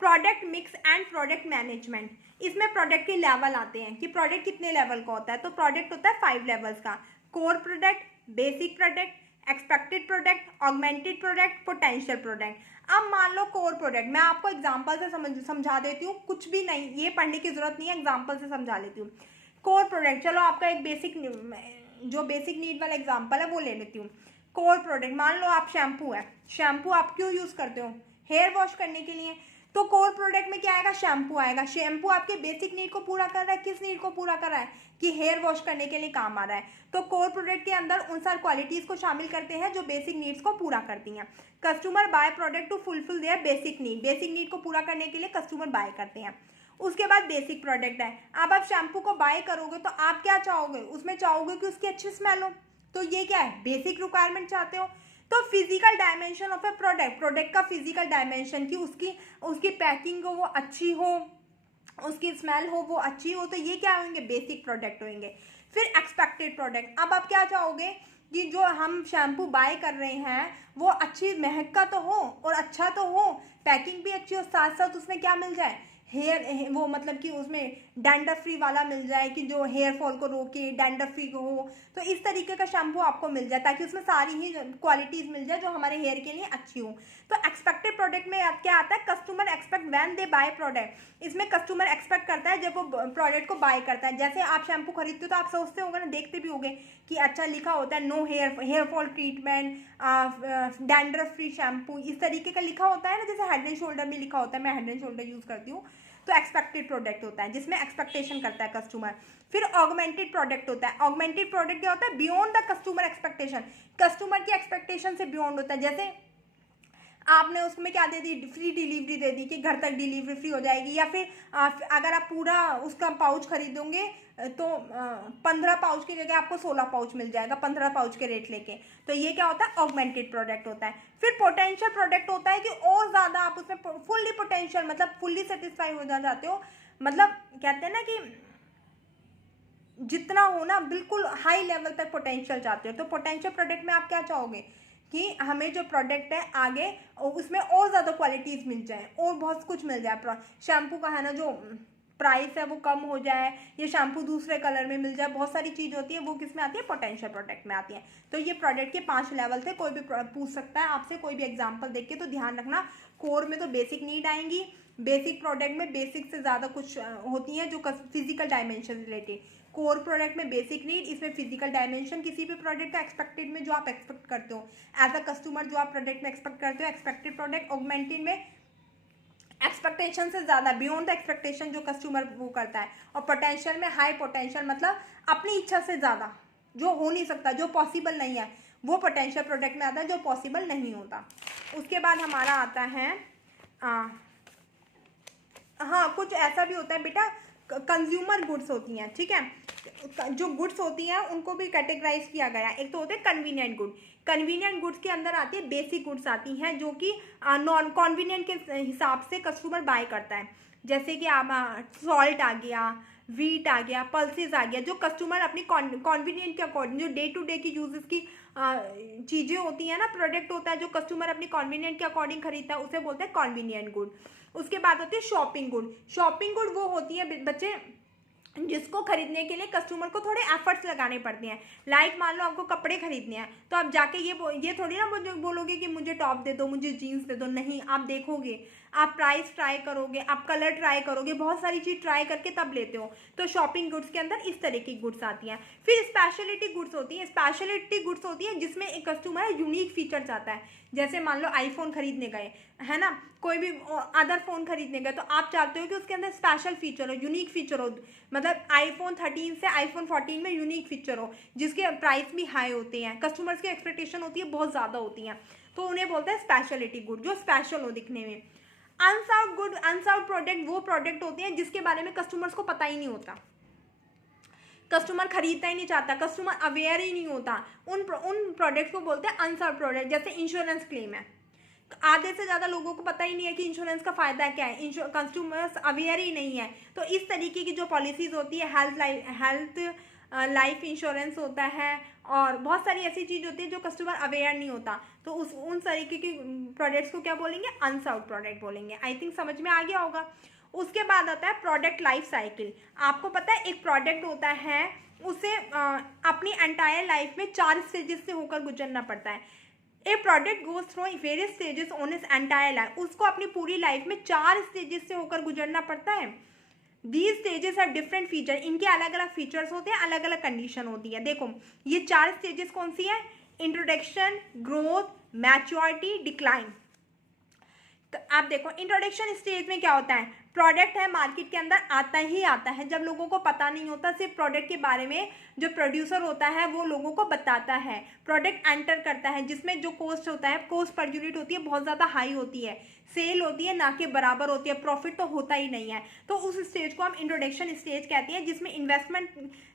product mix and product management. इसमें प्रोडक्ट के लेवल आते हैं कि प्रोडक्ट कितने लेवल का होता है। तो प्रोडक्ट होता है 5 लेवल्स का: core product, basic product, expected product, augmented product, potential product. अब मान लो कोर प्रोडक्ट, मैं आपको एग्जांपल से समझा देती हूँ, कुछ भी नहीं, ये पढ़ने की जरूरत नहीं है, एग्जांपल से समझा लेती हूँ। कोर प्रोडक्ट, चलो आपका एक बेसिक नीड वाला एग्जांपल है वो ले लेती हूँ। कोर प्रोडक्ट, मान लो आप शैम्पू है, शैम्पू आप क्यों यूज़ करते हो? हेयर वॉश करने के लिए। तो कोर प्रोडक्ट में क्या आएगा? शैम्पू आएगा। शैम्पू आपके बेसिक नीड को पूरा कर रहा है। किस नीड को पूरा कर रहा है? कि हेयर वॉश करने के लिए काम आ रहा है। तो कोर प्रोडक्ट के अंदर उन सारी क्वालिटीज़ को शामिल करते हैं जो बेसिक नीड्स को पूरा करती हैं। Customer buy product to fulfil their basic need को पूरा करने के लिए कस्टमर बाय करते हैं। उसके बाद बेसिक प्रोडक्ट है। अब आप शैम्पू को बाय करोगे तो आप क्या चाहोगे? उसमें चाहोगे कि उसकी अच्छी स्मेल हो, तो ये क्या है? बेसिक रिक्वायरमेंट चाहते हो। तो physical dimension of A product का फिजिकल डायमेंशन की उसकी पैकिंग हो वो अच्छी हो, उसकी स्मेल हो वो अच्छी हो, तो ये क्या होंगे? बेसिक प्रोडक्ट होंगे। फिर एक्सपेक्टेड प्रोडक्ट, अब आप क्या चाहोगे कि जो हम शैम्पू बाय कर रहे हैं वो अच्छी महक का तो हो और अच्छा तो हो, पैकिंग भी अच्छी हो, साथ साथ उसमें क्या मिल जाए? हेयर वो मतलब कि उसमें डैंड्रफ फ्री वाला मिल जाए कि जो हेयर फॉल को रोके, डैंड्रफ फ्री को हो, तो इस तरीके का शैम्पू आपको मिल जाए ताकि उसमें सारी ही क्वालिटीज़ मिल जाए जो हमारे हेयर के लिए अच्छी हो। तो एक्सपेक्टेड प्रोडक्ट में क्या आता है, customer expect when they by product. इसमें कस्टमर एक्सपेक्ट करता है जब वो प्रोडक्ट को बाय करता है। जैसे आप शैम्पू खरीदते हो तो आप सोचते होंगे ना, देखते भी होंगे कि अच्छा लिखा होता है no hair fall treatment, dandruff free shampoo, इस तरीके का लिखा होता है ना, जैसे हेड एंड शोल्डर में लिखा होता है, मैं हेड एंड शोल्डर यूज़ करती हूँ। तो एक्सपेक्टेड प्रोडक्ट होता है जिसमें एक्सपेक्टेशन करता है कस्टमर। फिर ऑगमेंटेड प्रोडक्ट होता है। ऑगमेंटेड प्रोडक्ट क्या होता है, beyond the customer expectation, customer की एक्सपेक्टेशन से बियॉन्ड होता है। जैसे आपने उसमें क्या दे दी, फ्री डिलीवरी दे दी कि घर तक डिलीवरी फ्री हो जाएगी, या फिर अगर आप पूरा उसका पाउच खरीदोगे तो 15 पाउच की जगह आपको 16 पाउच मिल जाएगा 15 पाउच के रेट लेके। तो ये क्या होता है, ऑगमेंटेड प्रोडक्ट होता है। फिर पोटेंशियल प्रोडक्ट होता है कि और ज़्यादा आप उसमें फुल्ली पोटेंशियल, मतलब फुल्ली सेटिस्फाई हो जाते हो, मतलब कहते हैं ना कि जितना हो ना बिल्कुल हाई लेवल तक पोटेंशियल चाहते हो। तो पोटेंशियल प्रोडक्ट में आप क्या चाहोगे कि हमें जो प्रोडक्ट है आगे उसमें और ज़्यादा क्वालिटीज़ मिल जाए और बहुत कुछ मिल जाए। शैम्पू का है ना जो प्राइस है वो कम हो जाए, ये शैम्पू दूसरे कलर में मिल जाए, बहुत सारी चीज़ होती है, वो किस में आती है, पोटेंशियल प्रोडक्ट में आती है। तो ये प्रोडक्ट के 5 लेवल थे। कोई भी पूछ सकता है आपसे कोई भी एग्जांपल देख के, तो ध्यान रखना कोर में तो बेसिक नीड आएंगी। बेसिक प्रोडक्ट में बेसिक से ज़्यादा कुछ होती हैं जो physical dimension related. Core product में बेसिक नीड, इसमें फिजिकल डायमेंशन किसी भी प्रोडक्ट का एक्सपेक्टेड में जो आप एक्सपेक्ट करते हो एज अ कस्टमर, जो आप प्रोडक्ट में एक्सपेक्ट करते हो एक्सपेक्टेड प्रोडक्ट। ऑगमेंटेड में एक्सपेक्टेशन से ज़्यादा, बियॉन्ड द एक्सपेक्टेशन जो कस्टमर वो करता है। और पोटेंशियल में हाई पोटेंशियल, मतलब अपनी इच्छा से ज़्यादा, जो हो नहीं सकता, जो पॉसिबल नहीं है, वो पोटेंशियल प्रोडक्ट में आता है, जो पॉसिबल नहीं होता। उसके बाद हमारा आता है हाँ, कुछ ऐसा भी होता है बेटा, कंज्यूमर गुड्स होती हैं, ठीक है। जो गुड्स होती हैं उनको भी कैटेगराइज किया गया है। एक तो होते हैं कन्वीनियंट गुड। कन्वीनियंट गुड्स के अंदर आती है बेसिक गुड्स आती हैं जो कि नॉन कॉन्वीनियंट के हिसाब से कस्टमर बाय करता है। जैसे कि आप सॉल्ट आ गया, वीट आ गया, पल्सेस आ गया, जो कस्टमर अपनी कॉन्वीनियंट के अकॉर्डिंग, जो डे टू डे की यूजेस की चीज़ें होती हैं ना, प्रोडक्ट होता है जो कस्टमर अपनी कॉन्वीनियंट के अकॉर्डिंग खरीदता है, उसे बोलते हैं कॉन्वीनियंट गुड। उसके बाद होती है शॉपिंग गुड। शॉपिंग गुड वो होती है बच्चे जिसको खरीदने के लिए कस्टमर को थोड़े एफर्ट्स लगाने पड़ते हैं। लाइक मान लो आपको कपड़े खरीदने हैं तो आप जाके ये थोड़ी ना मुझे बोलोगे कि मुझे टॉप दे दो, मुझे जीन्स दे दो, नहीं, आप देखोगे, आप प्राइस ट्राई करोगे, आप कलर ट्राई करोगे, बहुत सारी चीज़ ट्राई करके तब लेते हो। तो शॉपिंग गुड्स के अंदर इस तरह की गुड्स आती हैं। फिर स्पेशलिटी गुड्स होती हैं। स्पेशलिटी गुड्स होती है जिसमें एक कस्टमर यूनिक फीचर चाहता है। जैसे मान लो आईफोन खरीदने गए, है ना, कोई भी अदर फ़ोन खरीदने गए, तो आप चाहते हो कि उसके अंदर स्पेशल फीचर हो, यूनिक फीचर हो, मतलब आईफोन 13 से आईफोन 14 में यूनिक फीचर हो, जिसके प्राइस भी हाई होते हैं, कस्टमर्स की एक्सपेक्टेशन होती है बहुत ज़्यादा होती हैं, तो उन्हें बोलते हैं स्पेशलिटी गुड, जो स्पेशल हो दिखने में। अनसर्व्ड गुड, अनसर्व्ड प्रोडक्ट वो प्रोडक्ट होते हैं जिसके बारे में कस्टमर्स को पता ही नहीं होता, कस्टमर खरीदता ही नहीं चाहता, कस्टमर अवेयर ही नहीं होता, उन प्रोडक्ट को बोलते हैं अनसर्व्ड प्रोडक्ट। जैसे इंश्योरेंस क्लेम है, आधे से ज़्यादा लोगों को पता ही नहीं है कि इंश्योरेंस का फ़ायदा क्या है, कस्टमर्स अवेयर ही नहीं है। तो इस तरीके की जो पॉलिसीज़ होती है, हेल्थ लाइफ इंश्योरेंस होता है, और बहुत सारी ऐसी चीज़ होती है जो कस्टमर अवेयर नहीं होता, तो उन तरीके की प्रोडक्ट्स को क्या बोलेंगे, अनसर्व्ड प्रोडक्ट बोलेंगे। आई थिंक समझ में आ गया होगा। उसके बाद आता है प्रोडक्ट लाइफ साइकिल। आपको पता है एक प्रोडक्ट होता है उसे अपनी एंटायर लाइफ में 4 स्टेजेस से होकर गुजरना पड़ता है। A product goes through various stages on its entire life, उसको अपनी पूरी लाइफ में 4 स्टेजेस से होकर गुजरना पड़ता है। These stages have different feature, इनके अलग अलग फीचर्स होते हैं, अलग अलग कंडीशन होती है। देखो ये 4 स्टेजेस कौन सी है, इंट्रोडक्शन, ग्रोथ, मैच्योरिटी, डिक्लाइन। तो आप देखो इंट्रोडक्शन स्टेज में क्या होता है, प्रोडक्ट है मार्केट के अंदर आता ही आता है, जब लोगों को पता नहीं होता, सिर्फ प्रोडक्ट के बारे में जो प्रोड्यूसर होता है वो लोगों को बताता है, प्रोडक्ट एंटर करता है, जिसमें जो कॉस्ट होता है, कॉस्ट पर यूनिट होती है बहुत ज़्यादा हाई होती है, सेल होती है ना के बराबर होती है, प्रॉफिट तो होता ही नहीं है। तो उस स्टेज को हम इंट्रोडक्शन स्टेज कहते हैं, जिसमें इन्वेस्टमेंट,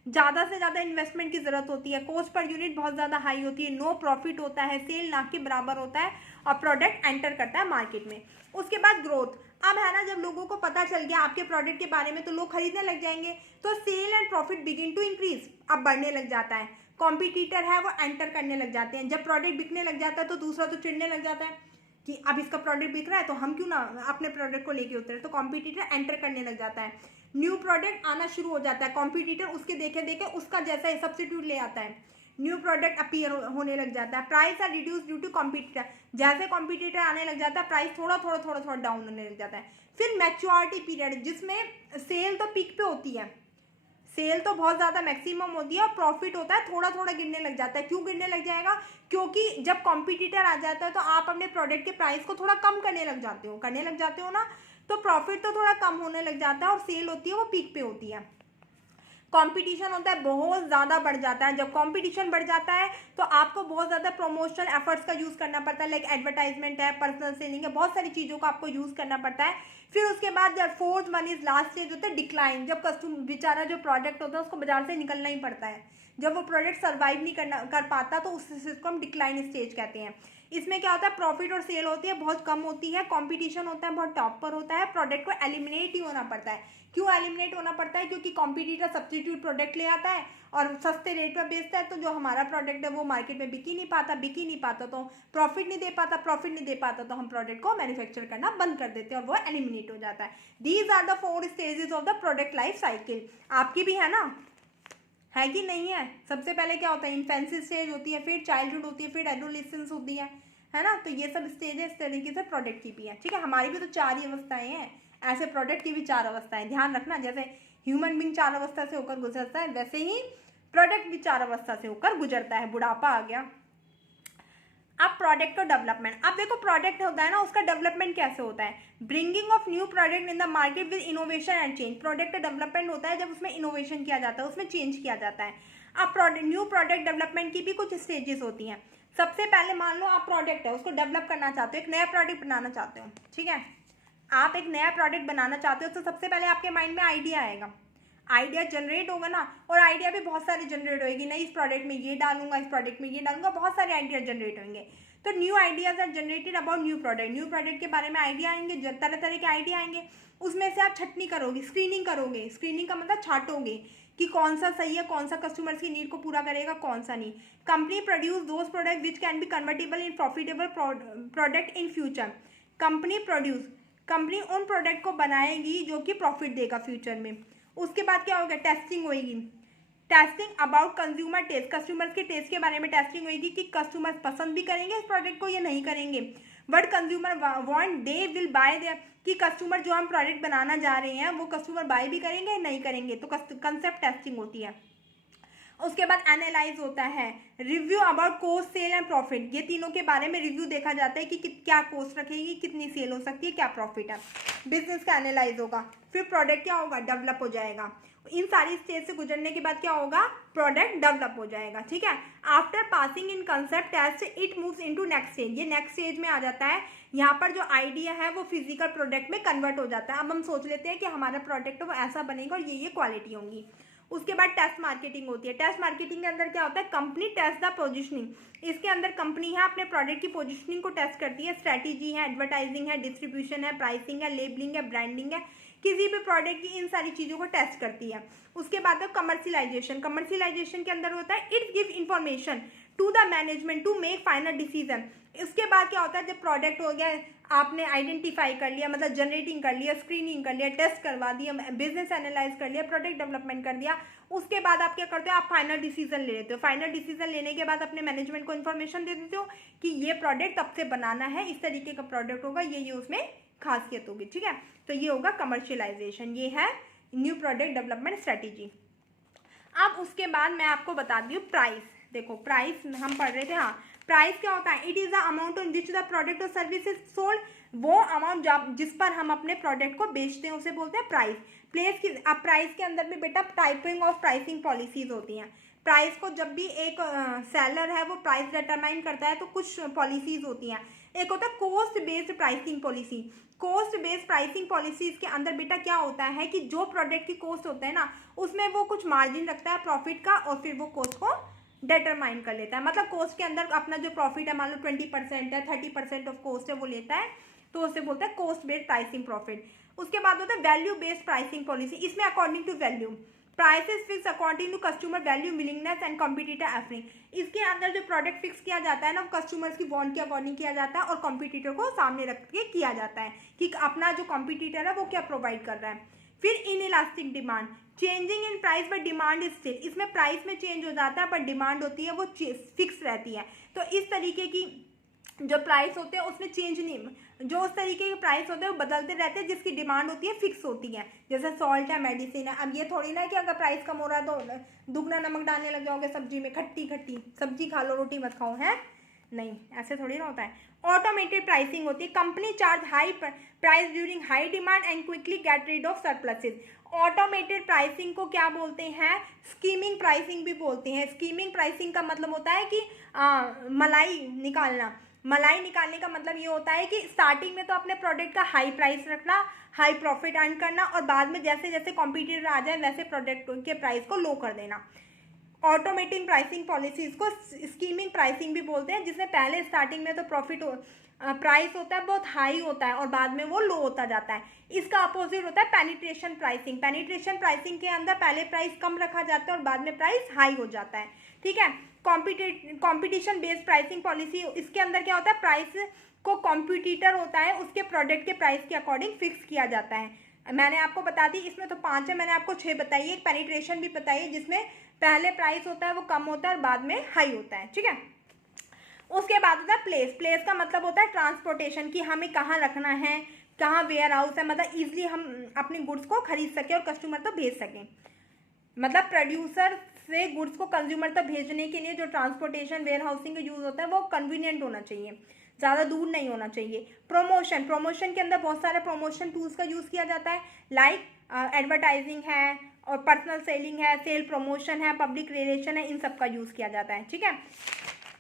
ज़्यादा से ज़्यादा इन्वेस्टमेंट की ज़रूरत होती है, कॉस्ट पर यूनिट बहुत ज़्यादा हाई होती है, नो प्रॉफिट होता है, सेल ना के बराबर होता है, और प्रोडक्ट एंटर करता है मार्केट में। उसके बाद ग्रोथ, अब है ना, जब लोगों को पता चल गया आपके प्रोडक्ट के बारे में तो लोग खरीदने लग जाएंगे, तो sale and profit begin to increase, अब बढ़ने लग जाता है, कॉम्पिटिटर है वो एंटर करने लग जाते हैं, जब प्रोडक्ट बिकने लग जाता है तो दूसरा तो चिढ़ने लग जाता है कि अब इसका प्रोडक्ट बिक रहा है तो हम क्यों ना अपने प्रोडक्ट को लेके उतरे, तो कॉम्पिटिटर एंटर करने लग जाता है, न्यू प्रोडक्ट आना शुरू हो जाता है, कॉम्पिटिटर उसके देखे देखे उसका जैसा ही सब्स्टिट्यूट ले आता है, न्यू प्रोडक्ट अपीयर होने लग जाता है, price are reduce due to competitor, जैसे कॉम्पिटिटर आने लग जाता है प्राइस थोड़ा डाउन होने लग जाता है। फिर मैच्योरिटी पीरियड, जिसमें सेल तो पीक पे होती है, सेल तो बहुत ज़्यादा मैक्सिमम होती है और प्रॉफिट होता है थोड़ा थोड़ा गिरने लग जाता है। क्यों गिरने लग जाएगा? क्योंकि जब कॉम्पिटिटर आ जाता है तो आप अपने प्रोडक्ट के प्राइस को थोड़ा कम करने लग जाते हो ना, तो प्रॉफिट तो थोड़ा कम होने लग जाता है और सेल होती है वो पीक पे होती है। कंपटीशन होता है बहुत ज़्यादा बढ़ जाता है, जब कंपटीशन बढ़ जाता है तो आपको बहुत ज़्यादा प्रमोशनल एफर्ट्स का यूज़ करना पड़ता है, लाइक एडवर्टाइजमेंट है, पर्सनल सेलिंग है, बहुत सारी चीज़ों का आपको यूज़ करना पड़ता है। फिर उसके बाद जब fourth one is last stage होता है डिक्लाइन, जब कस्टमर बेचारा जो प्रोडक्ट होता है उसको बाजार से निकलना ही पड़ता है, जब वो प्रोडक्ट सर्वाइव नहीं कर पाता तो उस स्टेज को हम डिक्लाइन स्टेज कहते हैं। इसमें क्या होता है, प्रॉफिट और सेल होती है बहुत कम होती है, कंपटीशन होता है बहुत टॉप पर होता है, प्रोडक्ट को एलिमिनेट ही होना पड़ता है। क्यों एलिमिनेट होना पड़ता है? क्योंकि कॉम्पिटिटर सब्स्टिट्यूट प्रोडक्ट ले आता है और सस्ते रेट पर बेचता है, तो जो हमारा प्रोडक्ट है वो मार्केट में बिक ही नहीं पाता तो प्रॉफिट नहीं दे पाता तो हम प्रोडक्ट को मैन्युफैक्चर करना बंद कर देते हैं और वो एलिमिनेट हो जाता है। These are the 4 stages of the product life cycle. आपकी भी है ना, है कि नहीं है? सबसे पहले क्या होता है, इन्फेंसी स्टेज होती है, फिर चाइल्डहुड होती है, फिर एडोलेसेंस होती है ना, तो ये सब स्टेज है इस तरीके से प्रोडक्ट की भी है। ठीक है, हमारी भी तो 4 ही अवस्थाएं हैं, ऐसे प्रोडक्ट की भी 4 अवस्थाएं, ध्यान रखना। जैसे ह्यूमन बीइंग 4 अवस्था से होकर गुजरता है, वैसे ही प्रोडक्ट भी 4 अवस्था से होकर गुजरता है। बुढ़ापा आ गया। अब प्रोडक्ट का डेवलपमेंट, अब देखो प्रोडक्ट होता है ना, उसका डेवलपमेंट कैसे होता है, bringing of new product in the market with innovation and change. Product का डेवलपमेंट होता है जब उसमें इनोवेशन किया जाता है, उसमें चेंज किया जाता है। अब न्यू प्रोडक्ट डेवलपमेंट की भी कुछ स्टेजेस होती हैं। सबसे पहले मान लो आप प्रोडक्ट है उसको डेवलप करना चाहते हो, एक नया प्रोडक्ट बनाना चाहते हो, ठीक है, आप एक नया प्रोडक्ट बनाना चाहते हो तो सबसे पहले आपके माइंड में आइडिया आएगा, आइडिया जनरेट होगा ना, और आइडिया भी बहुत सारे जनरेट होएगी, नहीं इस प्रोडक्ट में ये डालूंगा, इस प्रोडक्ट में ये डालूंगा, बहुत सारे आइडिया जनरेट होंगे। तो new ideas are generated about new product के बारे में आइडिया आएंगे, तरह तरह के आइडिया आएंगे, उसमें से आप छटनी करोगे, स्क्रीनिंग करोगे, स्क्रीनिंग का मतलब छाटोगे कि कौन सा सही है, कौन सा कस्टमर्स की नीड को पूरा करेगा, कौन सा नहीं। Company produce those product which can be convertible in profitable product in future. Company उन प्रोडक्ट को बनाएगी जो कि प्रॉफिट देगा फ्यूचर में। उसके बाद क्या होगा, टेस्टिंग होगी, testing about consumer test, customers के टेस्ट के बारे में टेस्टिंग होगी कि कस्टमर्स पसंद भी करेंगे इस प्रोडक्ट को या नहीं करेंगे। What consumer want they will buy there, कि कस्टमर जो हम प्रोडक्ट बनाना जा रहे हैं वो कस्टमर बाय भी करेंगे या नहीं करेंगे, तो कंसेप्ट टेस्टिंग होती है। उसके बाद एनालाइज होता है, review about cost, sale and profit, ये तीनों के बारे में रिव्यू देखा जाता है कि क्या कॉस्ट रखेगी, कितनी सेल हो सकती है, क्या प्रॉफिट है, बिजनेस का एनालाइज होगा। फिर प्रोडक्ट क्या होगा, डेवलप हो जाएगा। इन सारी स्टेज से गुजरने के बाद क्या होगा, प्रोडक्ट डेवलप हो जाएगा। ठीक है, after passing in concept test it moves into next stage, ये नेक्स्ट स्टेज में आ जाता है। यहाँ पर जो आइडिया है वो फिजिकल प्रोडक्ट में कन्वर्ट हो जाता है। अब हम सोच लेते हैं कि हमारा प्रोडक्ट वो ऐसा बनेगा और ये क्वालिटी होंगी। उसके बाद टेस्ट मार्केटिंग होती है। टेस्ट मार्केटिंग के अंदर क्या होता है, कंपनी टेस्ट द पोजीशनिंग, इसके अंदर कंपनी है अपने प्रोडक्ट की पोजीशनिंग को टेस्ट करती है। स्ट्रेटेजी है, एडवर्टाइजिंग है, डिस्ट्रीब्यूशन है, प्राइसिंग है, लेबलिंग है, ब्रांडिंग है, किसी भी प्रोडक्ट की इन सारी चीज़ों को टेस्ट करती है। उसके बाद है कमर्शियलाइजेशन। कमर्शियलाइजेशन के अंदर होता है it give information to the management to make final decision. इसके बाद क्या होता है, जब प्रोडक्ट हो गया, आपने आइडेंटिफाई कर लिया, मतलब जनरेटिंग कर लिया, स्क्रीनिंग कर लिया, टेस्ट करवा दिया, बिजनेस एनालाइज कर लिया, प्रोडक्ट डेवलपमेंट कर दिया, उसके बाद आप क्या करते हो, आप फाइनल डिसीजन ले लेते हो। फाइनल डिसीजन लेने के बाद अपने मैनेजमेंट को इन्फॉर्मेशन दे देते हो कि ये प्रोडक्ट तब से बनाना है, इस तरीके का प्रोडक्ट होगा, ये उसमें खासियत होगी। ठीक है, तो ये होगा कमर्शियलाइजेशन, ये है न्यू प्रोडक्ट डेवलपमेंट स्ट्रेटेजी। अब उसके बाद मैं आपको बता दी हूँ प्राइस। देखो प्राइस हम पढ़ रहे थे, हाँ, प्राइस क्या होता है, it is the amount on which the product और सर्विस इज सोल्ड, वो अमाउंट जिस पर हम अपने प्रोडक्ट को बेचते हैं उसे बोलते हैं प्राइस। प्लेस की, अब प्राइस के अंदर भी बेटा टाइपिंग ऑफ प्राइसिंग पॉलिसीज होती हैं। प्राइस को जब भी एक सेलर है वो प्राइस डिटरमाइन करता है तो कुछ पॉलिसीज होती हैं। एक होता है cost based pricing policy. Cost based pricing policies के अंदर बेटा क्या होता है कि जो प्रोडक्ट की कॉस्ट होता है ना, उसमें वो कुछ मार्जिन रखता है प्रॉफिट का और फिर वो कॉस्ट को डिटरमाइन कर लेता है। मतलब कॉस्ट के अंदर अपना जो प्रॉफिट है, मान लो 20% है, 30% ऑफ कॉस्ट है वो लेता है, तो उसे बोलता है कॉस्ट बेस्ड प्राइसिंग प्रॉफिट। उसके बाद होता है वैल्यू बेस्ड प्राइसिंग पॉलिसी। इसमें according to value, prices fix according to customer value, willingness and competitor offering. इसके अंदर जो प्रोडक्ट फिक्स किया जाता है ना, वो कस्टमर्स की वांट के अकॉर्डिंग किया जाता है और कॉम्पिटिटर को सामने रख के किया जाता है कि अपना जो कॉम्पिटिटर है वो क्या प्रोवाइड कर रहा है। फिर in elastic demand, changing in price but demand is still, इसमें प्राइस में चेंज हो जाता है पर डिमांड होती है वो फिक्स रहती है। तो इस तरीके की जो प्राइस होते हैं उसमें चेंज नहीं, जो उस तरीके के प्राइस होते हैं वो बदलते रहते हैं, जिसकी डिमांड होती है फिक्स होती है। जैसे सॉल्ट है, मेडिसिन है। अब ये थोड़ी ना कि अगर प्राइस कम हो रहा है तो दुगना नमक डालने लग जाओगे सब्जी में, खट्टी खट्टी सब्जी खा लो रोटी मत खाओ, है नहीं, ऐसे थोड़ी ना होता है। ऑटोमेटेड प्राइसिंग होती है, company charge high price during high demand and quickly get rid of surpluses. Automated pricing को क्या बोलते हैं? स्कीमिंग प्राइसिंग भी बोलते हैं। स्कीमिंग प्राइसिंग का मतलब होता है कि मलाई निकालना। मलाई निकालने का मतलब ये होता है कि स्टार्टिंग में तो अपने प्रोडक्ट का हाई प्राइस रखना, हाई प्रॉफिट अर्न करना, और बाद में जैसे जैसे कॉम्पिटिटर आ जाए वैसे प्रोडक्ट के प्राइस को लो कर देना। ऑटोमेटिक प्राइसिंग पॉलिसीज को स्कीमिंग प्राइसिंग भी बोलते हैं, जिसमें पहले स्टार्टिंग में तो प्राइस होता है बहुत हाई होता है और बाद में वो लो होता जाता है। इसका अपोजिट होता है पेनिट्रेशन प्राइसिंग। पेनिट्रेशन प्राइसिंग के अंदर पहले प्राइस कम रखा जाता है और बाद में प्राइस हाई हो जाता है, ठीक है। कॉम्पिटिशन बेस्ड प्राइसिंग पॉलिसी, इसके अंदर क्या होता है? प्राइस को कॉम्पिटिटर होता है उसके प्रोडक्ट के प्राइस के अकॉर्डिंग फिक्स किया जाता है। मैंने आपको बता दी, इसमें तो 5 है, मैंने आपको 6 बताई है। एक पेनिट्रेशन भी बताइए जिसमें पहले प्राइस होता है वो कम होता है और बाद में हाई होता है, ठीक है। उसके बाद होता है प्लेस। प्लेस का मतलब होता है ट्रांसपोर्टेशन, कि हमें कहाँ रखना है, कहाँ वेयर हाउस है, मतलब इजीली हम अपने गुड्स को खरीद सकें और कस्टमर तक भेज सकें। मतलब प्रोड्यूसर से गुड्स को कंज्यूमर तक भेजने के लिए जो ट्रांसपोर्टेशन वेयर हाउसिंग का यूज़ होता है वो कन्वीनियंट होना चाहिए, ज़्यादा दूर नहीं होना चाहिए। प्रमोशन, प्रमोशन के अंदर बहुत सारे प्रमोशन टूल्स का यूज़ किया जाता है, लाइक एडवर्टाइजिंग है और पर्सनल सेलिंग है, सेल प्रमोशन है, पब्लिक रिलेशन है, इन सब का यूज़ किया जाता है, ठीक है।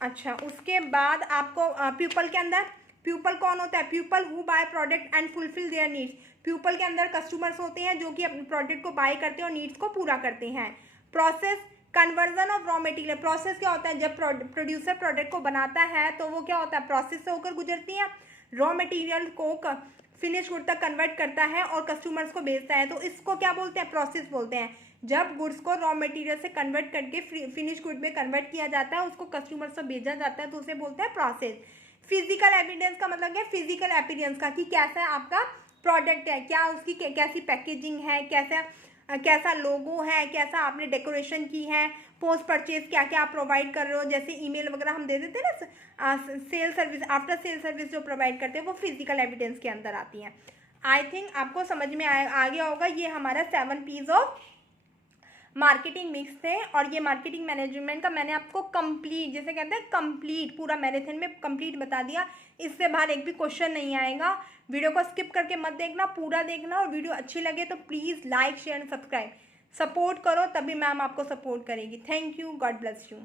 अच्छा, उसके बाद आपको पीपल के अंदर, पीपल कौन होता है? People who by product and fulfil there needs. People के अंदर कस्टमर्स होते हैं जो कि अपने प्रोडक्ट को बाय करते हैं और नीड्स को पूरा करते हैं। Process, conversion of raw material. Process क्या होता है? जब प्रोड्यूसर प्रोडक्ट को बनाता है तो वो क्या होता है? प्रोसेस से होकर गुजरती है, रॉ मटेरियल को फिनिश गुड तक कन्वर्ट करता है और कस्टमर्स को बेचता है, तो इसको क्या बोलते हैं? प्रोसेस बोलते हैं। जब गुड्स को रॉ मटेरियल से कन्वर्ट करके फिनिश गुड में कन्वर्ट किया जाता है, उसको कस्टमर्स को भेजा जाता है, तो उसे बोलते हैं प्रोसेस। फिजिकल एविडेंस का मतलब क्या? फिजिकल अपीयरेंस का, कि कैसा आपका प्रोडक्ट है, क्या उसकी कैसी पैकेजिंग है, कैसा लोगो है, कैसा आपने डेकोरेशन की है, पोस्ट परचेज क्या क्या आप प्रोवाइड कर रहे हो। जैसे ईमेल वगैरह हम दे देते हैं ना, sale service, after sale service जो प्रोवाइड करते हैं वो फिजिकल एविडेंस के अंदर आती हैं। आई थिंक आपको समझ में आ गया होगा। ये हमारा 7 P's ऑफ मार्केटिंग मिक्स थे, और ये मार्केटिंग मैनेजमेंट का मैंने आपको कंप्लीट, जैसे कहते हैं कंप्लीट, पूरा मैराथन में कंप्लीट बता दिया। इससे बाहर एक भी क्वेश्चन नहीं आएगा। वीडियो को स्किप करके मत देखना, पूरा देखना, और वीडियो अच्छी लगे तो please like share and subscribe, support करो, तभी मैम आपको सपोर्ट करेगी। Thank you, God bless you.